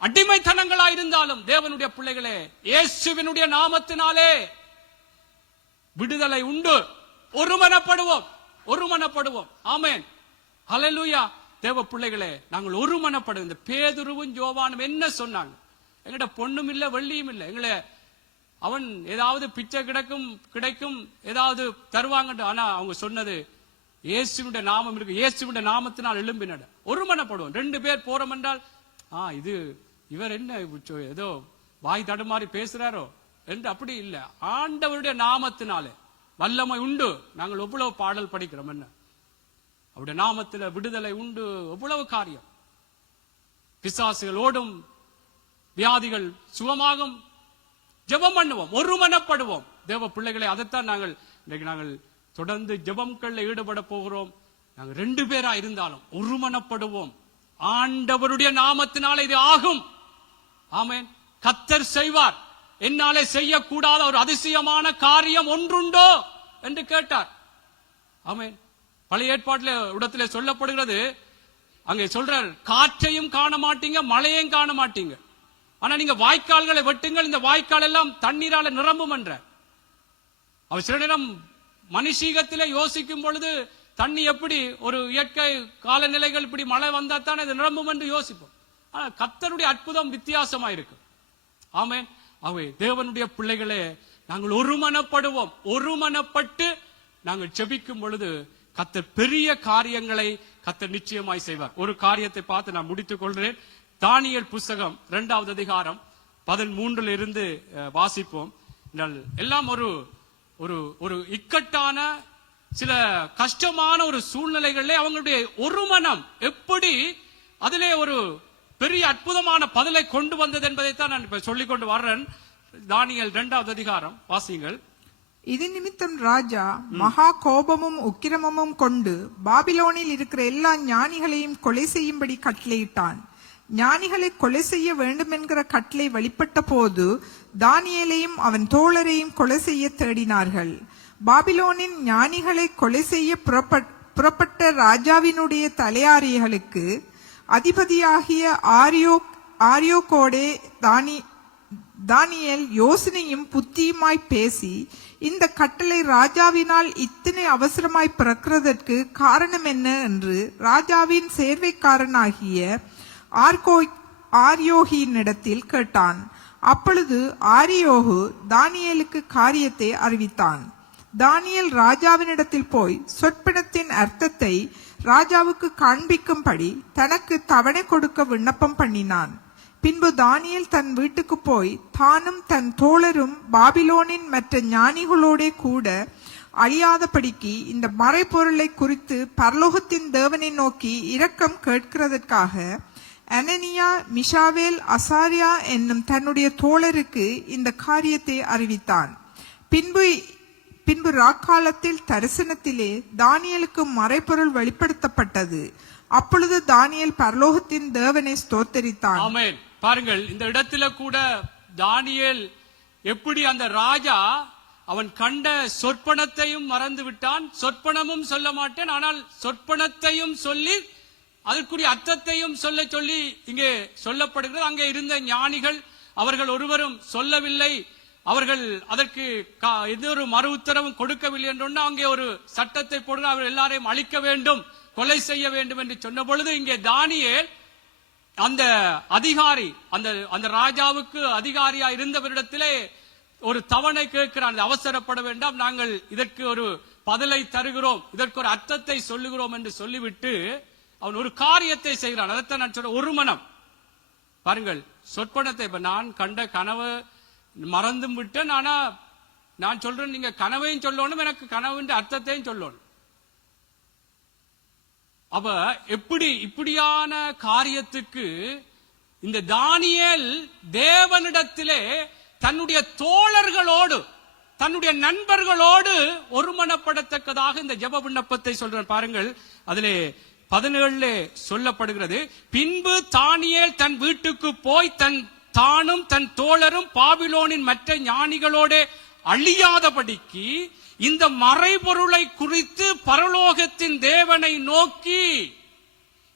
அடிமைத்தனங்களா இருந்தாலும் தேவனுடைய பிள்ளைகளே, இயேசுவினுடைய நாமத்தினாலே விடுதலை உண்டு. ஒருமனப்படுவோம். ஆமென். ஹல்லேலூயா. தேவ பிள்ளைகளே, நாங்கள் ஒருமனப்படுவோம். இந்த பேதுருவும் யோவானும் என்ன சொன்னாங்க? எங்கட பொண்ணும் இல்ல வெள்ளியும் இல்ல, எங்களை அவன் ஏதாவது பிச்சை கிடைக்கும் ஏதாவது தருவாங்க. ஆனா அவங்க சொன்னது இயேசுவினுடைய நாமம் இருக்கு, இயேசுவினுடைய நாமத்தினால் எழும்பினட. ஒருமனப்படுவோம். 2 பேர் போறோம் என்றால் இவர் என்ன ஏதோ வாய் தடுமாறி பேசுறாரோ என்று அப்படி இல்ல. ஆண்டவருடைய நாமத்தினாலே வல்லமை உண்டு. நாங்கள் எவ்வளவு பாடல் படிக்கிறோம், என்ன அவருடைய நாமத்தில் விடுதலை உண்டு. எவ்வளவு காரியம். பிசாசுகள் ஓடும், வியாதிகள் சுகமாகும். ஜெபம் பண்ணுவோம், ஒருமனப்படுவோம். தேவ பிள்ளைகளை, அதைத்தான் நாங்கள் தொடர்ந்து ஜெபம்களில் ஈடுபட போகிறோம். நாங்கள் 2 பேரா இருந்தாலும் ஒருமனப்படுவோம். ஆண்டவருடைய நாமத்தினால இது ஆகும். ஆமென். கர்த்தர் செய்வார். என்னாலே செய்யக்கூடாத ஒரு அதிசயமான காரியம் ஒன்றுண்டோ என்று கேட்டார். ஆமென். பழைய ஏற்பாட்டில் சொல்லப்படுகிறது, அங்கே சொல்றார், காற்றையும் காண மாட்டீங்க, மழையையும் காண மாட்டீங்க, ஆனா நீங்க வாய்க்கால்களை வெட்டுங்கள், இந்த வாய்க்கால் எல்லாம் தண்ணீரால நிரம்பும் என்ற. அவர் சில நேரம் மனுஷீகத்திலே யோசிக்கும் பொழுது தண்ணி எப்படி ஒரு இயற்கை காலநிலைகள் இப்படி மழை வந்தா தான் இது நிரம்பும் என்று யோசிப்போம். ஆனா கர்த்தருடைய அற்புதம் வித்தியாசமா இருக்கு. ஆமென். அவை தேவனுடைய பிள்ளைகளே, நாங்கள் ஒருமனப்படுவோம். ஒருமனப்பட்டு நாங்கள் ஜெபிக்கும் பொழுது கர்த்தர் பெரிய காரியங்களை கர்த்தர் நிச்சயமாய் செய்வார். ஒரு காரியத்தை பார்த்து நான் முடித்துக் கொள்கிறேன். தானியேல் புஸ்தகம் 2வது அதிகாரம் 13 இருந்து வாசிப்போம். எல்லாம் ஒரு இக்கட்டான சில கஷ்டமான ஒரு சூழ்நிலைகளிலே அவங்களுடைய ஒரு மனம் எப்படி அதிலே ஒரு பெரிய அற்புதமான பதிலை கொண்டு வந்தது என்பதைத்தான் நான் இப்ப சொல்லிக் கொண்டு வர்றேன். தானியேல் 2வது அதிகாரம் வாசிங்கள். இது நிமித்தம் ராஜா மகா கோபமும் உக்கிரமும் கொண்டு பாபிலோனில் இருக்கிற எல்லா ஞானிகளையும் கொலை செய்யும்படி கட்டளையிட்டான். ஞானிகளை கொலை செய்ய வேண்டும் என்கிற கட்டளை வெளிப்பட்ட போது தானியேலையும் அவன் தோழரையும் கொலை செய்ய தேடினார்கள். பாபிலோனின் ஞானிகளை கொலை செய்ய புறப்பட்ட ராஜாவினுடைய தலையாரிகளுக்கு அதிபதியாகிய ஆரியோகோடே தானியேல் யோசனையும் புத்தியுமாய் பேசி, இந்த கட்டளை ராஜாவினால் இத்தனை அவசரமாய் பிறக்கிறதற்கு காரணம் என்ன என்று ராஜாவின் சேர்வைக்காரனாகிய ஆரியோகியினிடத்தில் கேட்டான். அப்பொழுது ஆரியோகு தானியேலுக்கு காரியத்தை அறிவித்தான். தானியேல் ராஜாவினிடத்தில் போய் சொற்பனத்தின் அர்த்தத்தை ராஜாவுக்கு காண்பிக்கும்படி தனக்கு தவணை கொடுக்க விண்ணப்பம் பண்ணினான். பின்பு தானியேல் தன் வீட்டுக்கு போய் தானும் தன் தோழரும் பாபிலோனின் மற்ற ஞானிகளோட கூட அழியாதபடிக்கு இந்த மறைபொருளை குறித்து பரலோகத்தின் தேவனை நோக்கி இரக்கம் கேட்கிறதற்காக அனனியா, மிஷாவேல், அசாரியா என்னும் தன்னுடைய தோழருக்கு இந்த காரியத்தை அறிவித்தான். பின்பு ராக்காலத்தில் தரிசனத்திலே தானியேலுக்கு மறைபொருள் வெளிப்படுத்தப்பட்டது. அப்பொழுது தானியேல் பரலோகத்தின் தேவனை ஸ்தோத்தரித்தான். ஆமென். பாருங்கள், இந்த இடத்துல கூட தானியேல் எப்படி அந்த ராஜா அவன் கண்ட சொற்பனத்தையும் மறந்து விட்டான். சொற்பனமும் சொல்ல மாட்டேன், ஆனால் சொற்பனத்தையும் சொல்லி அதற்குரிய அர்த்தத்தையும் சொல்லி இங்கே சொல்லப்படுகிறது. அங்கே இருந்த ஞானிகள் அவர்கள் ஒருவரும் சொல்லவில்லை, அவர்கள் அதற்கு எந்த ஒரு மறு உத்தரவும் கொடுக்கவில்லை என்று அங்கே ஒரு சட்டத்தை போடுங்க, அவர் எல்லாரையும் அழிக்க வேண்டும், கொலை செய்ய வேண்டும் என்று சொன்ன பொழுது இங்கே தானியேல் அந்த அதிகாரி, அந்த ராஜாவுக்கு அதிகாரியா இருந்தவரிடத்திலே ஒரு தவணை கேட்கிறான். அவசரப்பட வேண்டாம், நாங்கள் இதற்கு ஒரு பதிலை தருகிறோம், இதற்கு ஒரு அர்த்தத்தை சொல்லுகிறோம் என்று சொல்லிவிட்டு அவன் ஒரு காரியத்தை செய்கிறான். அதைத்தான் நான் சொல்ற ஒரு மனம். பாருங்கள், சொற்பனத்தை இப்ப நான் கண்ட கனவு மறந்தும் விட்டேன், ஆனா நான் சொல்றேன், நீங்க கனவையும் சொல்லணும், எனக்கு கனவுன்ற அர்த்தத்தையும் சொல்லணும். அப்ப இப்படியான காரியத்துக்கு இந்த தானியேல் தேவனிடத்திலே தன்னுடைய தோழர்களோடு தன்னுடைய நண்பர்களோடு ஒருமனப்படத்தக்கதாக இந்த ஜெப விண்ணப்பத்தை சொல்றேன். பாருங்கள், அதிலே 17 சொல்லப்படுகிறது. பின்பு தானியேல் தன் வீட்டுக்கு போய் தானும் தன் தோழரும் பாபிலோனின் மற்ற ஞானிகளோட அழியாதபடிக்கு இந்த மறைபொருளை குறித்து பரலோகத்தின் தேவனை நோக்கி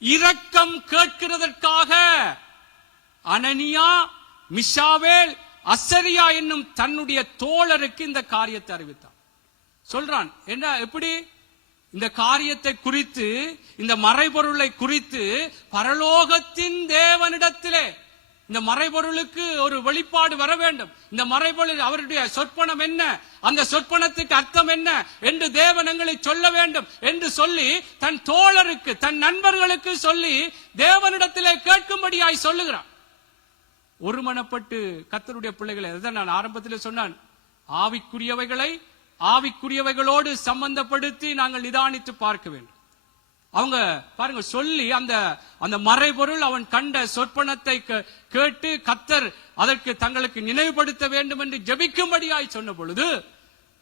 இரக்கம் கேட்கிறதற்காக அனனியா, மிஷாவேல், அசரியா என்னும் தன்னுடைய தோழருக்கு இந்த காரியத்தை அறிவித்தான். சொல்றான் என்ன, எப்படி இந்த காரியத்தை குறித்து, இந்த மறைபொருளை குறித்து பரலோகத்தின் தேவனிடத்திலே இந்த மறைபொருளுக்கு ஒரு வெளிப்பாடு வர வேண்டும். இந்த மறைபொருள் அவருடைய சொற்பனம் என்ன, அந்த சொற்பனத்துக்கு அர்த்தம் என்ன என்று தேவன் எங்களை சொல்ல வேண்டும் என்று சொல்லி தன் தோழருக்கு, தன் நண்பர்களுக்கு சொல்லி தேவனிடத்திலே கேட்கும்படியாய் சொல்லுகிறான். ஒருமனப்பட்டு கர்த்தருடைய பிள்ளைகளை, அதான் நான் ஆரம்பத்தில் சொன்னான், ஆவிக்குரியவைகளை ஆவிக்குரியவைகளோடு சம்பந்தப்படுத்தி நாங்கள் நிதானித்து பார்க்க வேண்டும். அவங்க பாருங்க சொல்லி அந்த மறைபொருள் அவன் கண்ட சொற்பனத்தை கேட்டு கர்த்தர் அதற்கு தங்களுக்கு நினைவுபடுத்த வேண்டும் என்று ஜெபிக்கும்படியாய் சொன்ன பொழுது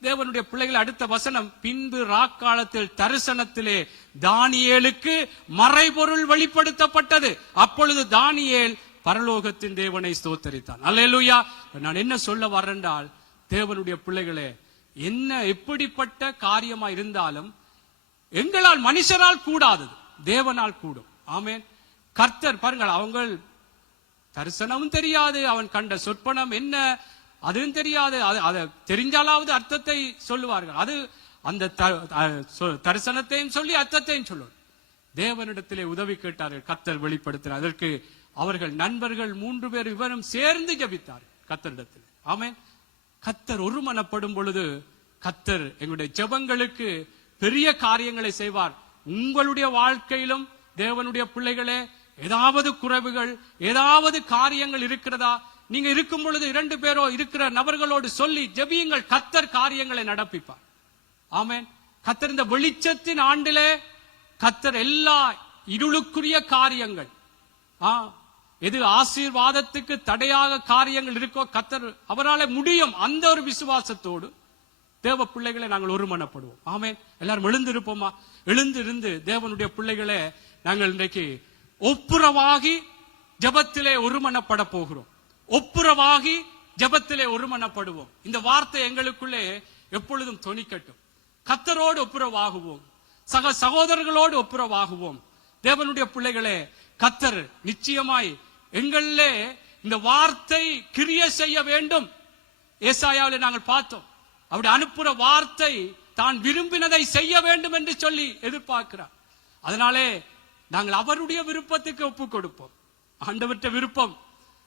தேவனுடைய பிள்ளைகள் அடுத்த வசனம், பின்பு ராக்காலத்தில் தரிசனத்திலே தானியேலுக்கு மறைபொருள் வெளிப்படுத்தப்பட்டது. அப்பொழுது தானியேல் பரலோகத்தின் தேவனை ஸ்தோத்தரித்தான். அல்லேலூயா. நான் என்ன சொல்ல வரேன்றால், தேவனுடைய பிள்ளைகளே, என்ன எப்படிப்பட்ட காரியமா இருந்தாலும் எங்களால், மனுஷரால் கூடாதது தேவனால் கூடும். ஆமென். கர்த்தர் பாருங்கள், அவங்க தரிசனமும் தெரியாது, அவன் கண்ட சொற்பனம் என்ன அதுவும் தெரியாது, அதை தெரிஞ்சாலாவது அர்த்தத்தை சொல்லுவார்கள். அது அந்த தரிசனத்தையும் சொல்லி அர்த்தத்தையும் சொல்லுவார். தேவனிடத்திலே உதவி கேட்டார்கள், கர்த்தர் வெளிப்படுத்தினார். அதற்கு அவர்கள் நண்பர்கள் 3 பேர் இவரும் சேர்ந்து ஜெபித்தார்கள் கர்த்தரிடத்தில். ஆமென். கர்த்தர் ஒருமனப்படும் பொழுது கர்த்தர் எங்களுடைய ஜெபங்களுக்கு பெரிய காரியங்களை செய்வார். உங்களுடைய வாழ்க்கையிலும் தேவனுடைய பிள்ளைகளே, ஏதாவது குறைவுகள், ஏதாவது காரியங்கள் இருக்கிறதா? நீங்க இருக்கும் பொழுது 2 பேரோ இருக்கிற நபர்களோடு சொல்லி ஜெபியுங்கள், கர்த்தர் காரியங்களை நடப்பிப்பார். ஆமென். கர்த்தர் இந்த வெளிச்சத்தின் ஆண்டிலே கர்த்தர் எல்லா இருளுக்குரிய காரியங்கள், எது ஆசீர்வாதத்துக்கு தடையாக காரியங்கள் இருக்கோ கர்த்தர் அவரால் முடியும். அந்த ஒரு விசுவாசத்தோடு தேவ பிள்ளைகளை நாங்கள் ஒருமனப்படுவோம். ஆமென். எல்லாரும் எழுந்திருப்போமா? எழுந்திருந்து தேவனுடைய பிள்ளைகளே, நாங்கள் இன்றைக்கு ஒப்புரவாகி ஜெபத்திலே ஒருமனப்பட போகிறோம். ஒப்புரவாகி ஜெபத்திலே ஒருமனப்படுவோம். இந்த வார்த்தை எங்களுக்குள்ளே எப்பொழுதும் தொனிக்கட்டும். கர்த்தரோடு ஒப்புரவாகுவோம், சக சகோதரர்களோடு ஒப்புரவாகுவோம். தேவனுடைய பிள்ளைகளே, கர்த்தர் நிச்சயமாய் எங்களிலே இந்த வார்த்தை கிரியை செய்ய வேண்டும். ஏசாயாவிலே நாங்கள் பார்த்தோம், அவருடைய அனுப்புற வார்த்தை தான் விரும்பினதை செய்ய வேண்டும் என்று சொல்லி எதிர்பார்க்கிறார். அதனாலே நாங்கள் அவருடைய விருப்பத்துக்கு ஒப்பு கொடுப்போம். ஆண்டவருடைய விருப்பம்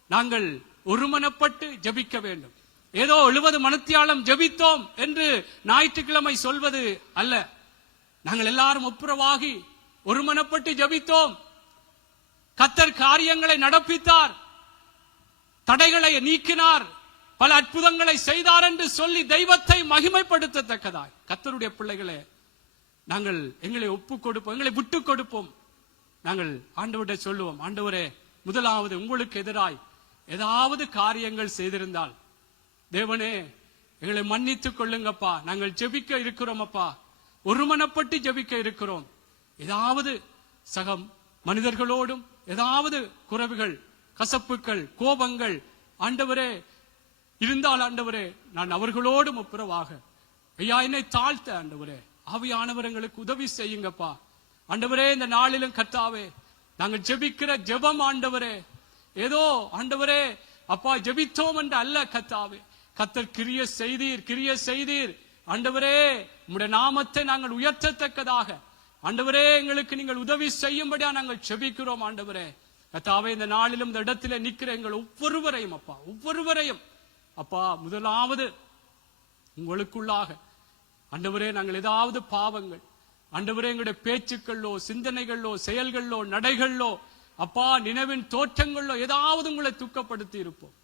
நாங்கள் ஒருமனப்பட்டு ஜெபிக்க வேண்டும். ஏதோ 70 மணித்தியாலம் ஜெபித்தோம் என்று ஞாயிற்றுக்கிழமை சொல்வது அல்ல. நாங்கள் எல்லாரும் ஒப்புரவாகி ஒருமனப்பட்டு ஜெபித்தோம். கர்த்தர் காரியங்களை நடப்பித்தார், தடைகளை நீக்கினார், பல அற்புதங்களை செய்தார் என்று சொல்லி தெய்வத்தை மகிமைப்படுத்தத்தக்கதாய் கர்த்தருடைய பிள்ளைகளே, நாங்கள் எங்களை ஒப்பு கொடுப்போம், எங்களை விட்டு கொடுப்போம். நாங்கள் ஆண்டவரை சொல்லுவோம், ஆண்டவரே, முதலாவது உங்களுக்கு எதிராய் ஏதாவது காரியங்கள் செய்திருந்தால் தேவனே எங்களை மன்னித்துக் கொள்ளுங்கப்பா. நாங்கள் ஜெபிக்க இருக்கிறோம் அப்பா, ஒருமனப்பட்டு ஜெபிக்க இருக்கிறோம். ஏதாவது சக மனிதர்களோடும் ஏதாவது குறைவுகள், கசப்புகள், கோபங்கள் ஆண்டவரே இருந்தால் ஆண்டவரே, நான் அவர்களோடும் ஒப்புரவாக ஐயா என்னை தாழ்த்த ஆண்டவரே, ஆவியானவர் எங்களுக்கு உதவி செய்யுங்கப்பா. ஆண்டவரே, இந்த நாளிலும் கர்த்தாவே, நாங்கள் ஜெபிக்கிற ஜெபம் ஆண்டவரே, ஏதோ ஆண்டவரே அப்பா ஜெபித்தோம் என்று அல்ல கர்த்தாவே, கர்த்தர் கிரிய செய்தீர் ஆண்டவரே. உம்முடைய நாமத்தை நாங்கள் உயர்த்தத்தக்கதாக ஆண்டவரே எங்களுக்கு நீங்கள் உதவி செய்யும்படியா நாங்கள் ஜெபிக்கிறோம் ஆண்டவரே. கர்த்தாவே, இந்த நாளிலும் இந்த இடத்திலே நிற்கிற எங்கள் ஒவ்வொருவரையும் அப்பா, ஒவ்வொருவரையும் அப்பா, முதலாவது உங்களுக்குள்ளாக ஆண்டவரே நாங்கள் ஏதாவது பாவங்கள் ஆண்டவரே எங்களுடைய பேச்சுக்களோ, சிந்தனைகளோ, செயல்களோ, நடைகளோ, அப்பா நினைவின் தோற்றங்களோ ஏதாவது உங்களை துக்கப்படுத்தி இருப்போம்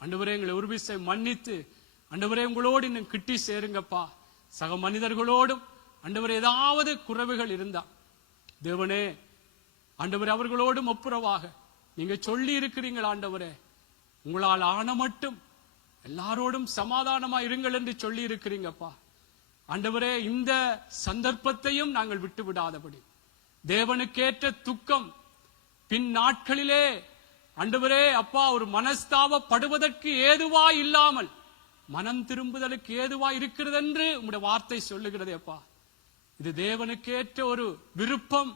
ஆண்டவரே. எங்களை ஒரு விஷயம் மன்னித்து ஆண்டவரே உங்களோடு இன்னும் கிட்டி சேருங்கப்பா. சக மனிதர்களோடும் ஆண்டவரே ஏதாவது குறைவுகள் இருந்தா தேவனே ஆண்டவரே அவர்களோடும் ஒப்புரவாக நீங்க சொல்லி இருக்கிறீங்கள் ஆண்டவரே. உங்களால் ஆன மட்டும் எல்லாரோடும் சமாதானமா இருங்கள் என்று சொல்லி இருக்கிறீங்கப்பா ஆண்டவரே. இந்த சந்தர்ப்பத்தையும் நாங்கள் விட்டு விடாதபடி தேவனுக்கேற்ற துக்கம் பின் நாட்களிலே ஆண்டவரே அப்பா ஒரு மனஸ்தாபப்படுவதற்கு ஏதுவா இல்லாமல் மனம் திரும்புதலுக்கு ஏதுவா இருக்கிறது என்று உங்களுடைய வார்த்தை சொல்லுகிறது அப்பா. இது தேவனுக்கேற்ற ஒரு விருப்பம்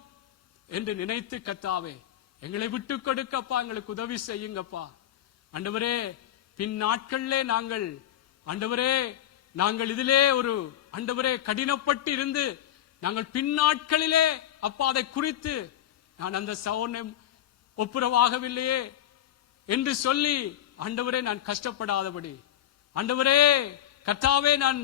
என்று நினைத்து கர்த்தாவே எங்களை விட்டு கொடுக்கப்பா, எங்களுக்கு உதவி செய்யுங்கப்பா. ஆண்டவரே, பின் நாட்களிலே நாங்கள் ஆண்டவரே நாங்கள் இதிலே ஒரு ஆண்டவரே கடினப்பட்டு இருந்து நாங்கள் பின் நாட்களிலே அப்பா அதை குறித்து நான் அந்த சகோதரனை ஒப்புரவாகவில்லையே என்று சொல்லி ஆண்டவரே நான் கஷ்டப்படாதபடி, ஆண்டவரே கர்த்தாவே நான்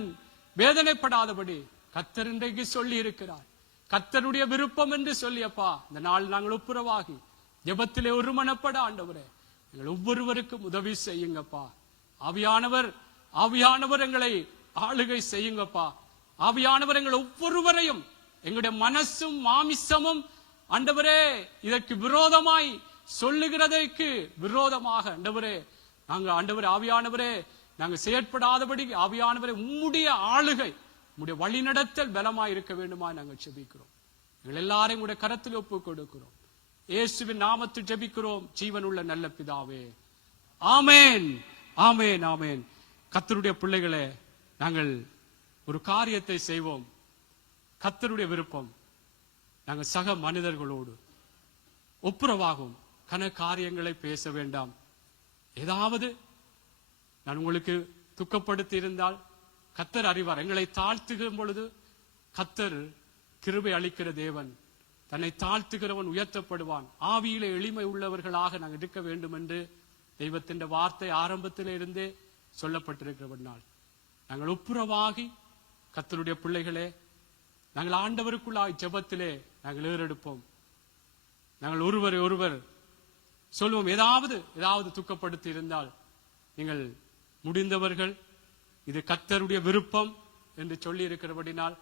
வேதனைப்படாதபடி கர்த்தர் இன்றைக்கு சொல்லி இருக்கிறார். கர்த்தருடைய விருப்பம் என்று சொல்லி அப்பா இந்த நாள் நாங்கள் ஒப்புரவாகி ஜெபத்திலே ஒருமனப்பட ஆண்டவரே எங்கள் ஒவ்வொருவருக்கும் உதவி செய்யுங்கப்பா. ஆவியானவர் எங்களை ஆளுகை செய்யுங்கப்பா. ஆவியானவர் எங்கள் ஒவ்வொருவரையும் எங்களுடைய மனசும் மாமிசமும் ஆண்டவரே இதற்கு விரோதமாய் சொல்லுகிறதற்கு விரோதமாக ஆண்டவரே நாங்கள் ஆண்டவரே ஆவியானவரே நாங்கள் செயற்படாதபடி ஆவியானவரே உம்முடைய ஆளுகை உம்முடைய வழிநடத்தல் பலமாய் இருக்க வேண்டுமா நாங்கள் ஜெபிக்கிறோம். எங்கள் எல்லாரையும் உடைய கரத்தில் ஒப்பு கொடுக்கிறோம். இயேசுவின் நாமத்தில் ஜெபிக்கிறோம் ஜீவனுள்ள நல்ல பிதாவே. ஆமேன், ஆமேன், ஆமேன். கர்த்தருடைய பிள்ளைகளே, நாங்கள் ஒரு காரியத்தை செய்வோம். கர்த்தருடைய விருப்பம் நாங்கள் சக மனிதர்களோடு ஒப்புரவாகும் கன காரியங்களை பேச வேண்டாம். ஏதாவது நான் உங்களுக்கு துக்கப்படுத்தி இருந்தால் கர்த்தர் அறிவார். எங்களை தாழ்த்துகிற பொழுது கர்த்தர் கிருபை அளிக்கிற தேவன். தன்னை தாழ்த்துகிறவன் உயர்த்தப்படுவான். ஆவியிலே எளிமை உள்ளவர்களாக நாங்கள் இருக்க வேண்டும் என்று தெய்வத்தின் வார்த்தை ஆரம்பத்திலே இருந்தே சொல்லப்பட்டிருக்கிறவனால் நாங்கள் ஒப்புரவாகி கர்த்தருடைய பிள்ளைகளே நாங்கள் ஆண்டவருக்குள்ளாய் ஜெபத்திலே நாங்கள் ஏறெடுப்போம். நாங்கள் ஒருவரை ஒருவர் சொல்வோம். ஏதாவது துக்கப்படுத்தி இருந்தால் நீங்கள் முடிந்தவர்கள் இது கர்த்தருடைய விருப்பம் என்று சொல்லி இருக்கிறபடினால்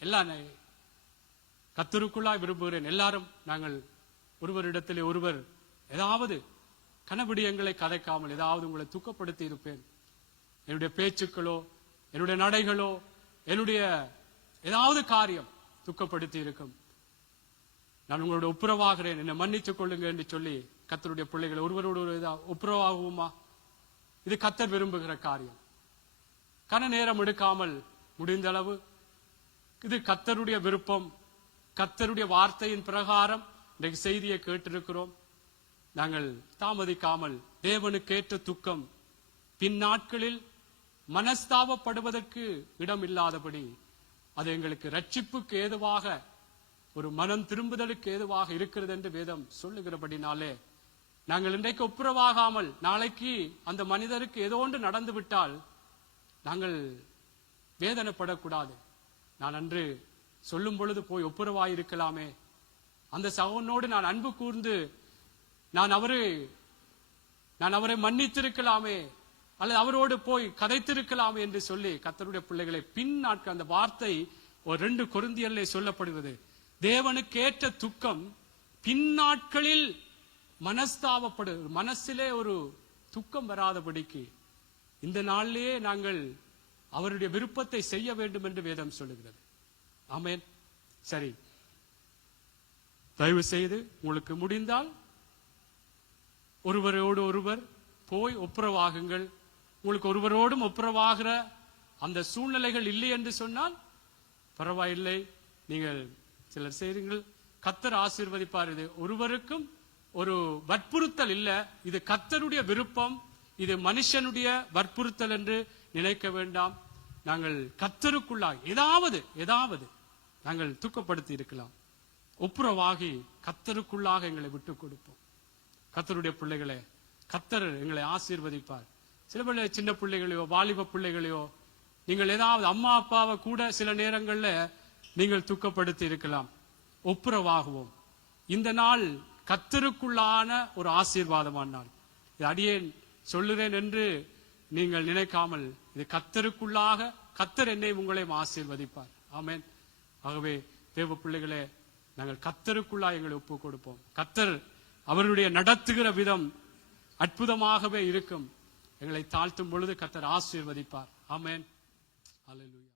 எல்லாம் கர்த்தருக்குள்ளாய் விரும்புகிறேன். எல்லாரும் நாங்கள் ஒருவரிடத்திலே ஒருவர் ஏதாவது கனவிடியங்களை கதைக்காமல் ஏதாவது உங்களை துக்கப்படுத்தி இருப்பேன். என்னுடைய பேச்சுக்களோ என்னுடைய நடைகளோ என்னுடைய ஏதாவது காரியம் துக்கப்படுத்தி இருக்கும். நான் உங்களோட ஒப்புரவாகிறேன், என்னை மன்னித்துக் கொள்ளுங்க என்று சொல்லி கர்த்தருடைய பிள்ளைகளை ஒருவரோடு ஒரு ஒப்புரவாகுமா? இது கர்த்தர் விரும்புகிற காரியம். கன நேரம் எடுக்காமல் முடிந்த அளவு இது கர்த்தருடைய விருப்பம். கர்த்தருடைய வார்த்தையின் பிரகாரம் இன்றைக்கு செய்தியை கேட்டிருக்கிறோம். நாங்கள் தாமதிக்காமல் தேவனுக்கேற்ற துக்கம் பின் நாட்களில் மனஸ்தாபப்படுவதற்கு இடம் இல்லாதபடி அது எங்களுக்கு ரட்சிப்புக்கு ஏதுவாக ஒரு மனம் திரும்புதலுக்கு ஏதுவாக இருக்கிறது என்று வேதம் சொல்லுகிறபடினாலே நாங்கள் இன்றைக்கு ஒப்புரவாகாமல் நாளைக்கு அந்த மனிதருக்கு ஏதோ ஒன்று நடந்து விட்டால் நாங்கள் வேதனைப்படக்கூடாது. நான் அன்று சொல்லும் பொழுது போய் ஒப்புரவாயிருக்கலாமே, அந்த சகோதரனோடு நான் அன்பு கூர்ந்து நான் அவரை மன்னித்திருக்கலாமே, அல்லது அவரோடு போய் கதைத்திருக்கலாமே என்று சொல்லி கர்த்தருடைய பிள்ளைகளை பின் நாட்கள் அந்த வார்த்தை ஒரு 2 கொரிந்தியரிலே சொல்லப்படுகிறது. தேவனுக்கேற்ற துக்கம் பின் நாட்களில் மனசிலே ஒரு துக்கம் வராதபடிக்கு இந்த நாளிலேயே நாங்கள் அவருடைய விருப்பத்தை செய்ய வேண்டும் என்று வேதம் சொல்லுகிறது. ஆமென். சரி, தயவு செய்து உங்களுக்கு முடிந்தால் ஒருவரோடு ஒருவர் போய் ஒப்புரவாகுங்கள். உங்களுக்கு ஒருவரோடும் ஒப்புரவாகிற அந்த சூழ்நிலைகள் இல்லை என்று சொன்னால் பரவாயில்லை, நீங்கள் சிலர் செய்றீர்கள், கர்த்தர் ஆசீர்வதிப்பார். இது ஒருவருக்கும் ஒரு வற்புறுத்தல் இல்ல, இது கர்த்தருடைய விருப்பம், இது மனுஷனுடைய வற்புறுத்தல் என்று நினைக்க வேண்டாம். நாங்கள் கர்த்தருக்குள்ளாக ஏதாவது நாங்கள் துக்கப்படுத்தி இருக்கலாம், ஒப்புரவாகி கர்த்தருக்குள்ளாக எங்களை விட்டு கொடுப்போம். கர்த்தருடைய பிள்ளைகளே, கர்த்தர் எங்களை ஆசீர்வதிப்பார். சில பிள்ளை சின்ன பிள்ளைகளையோ வாலிப பிள்ளைகளையோ நீங்கள் ஏதாவது அம்மா அப்பாவை கூட சில நேரங்கள்ல நீங்கள் துக்கப்படுத்தி இருக்கலாம். ஒப்புரவாகுவோம். இந்த நாள் கர்த்தருக்குள்ளான ஒரு ஆசீர்வாதமான நாள். இது அடியேன் சொல்லுறேன் என்று நீங்கள் நினைக்காமல் இது கர்த்தருக்குள்ளாக கர்த்தர் என்னை உங்களையும் ஆசீர்வதிப்பார். ஆமென். ஆகவே தேவ பிள்ளைகளே, நாங்கள் கர்த்தருக்குள்ளாக எங்களை ஒப்பு கொடுப்போம். கர்த்தர் அவருடைய நடத்துகிற விதம் அற்புதமாகவே இருக்கும். எங்களை தாழ்த்தும் பொழுது கர்த்தர் ஆசீர்வதிப்பார். ஆமென். அல்லேலூயா.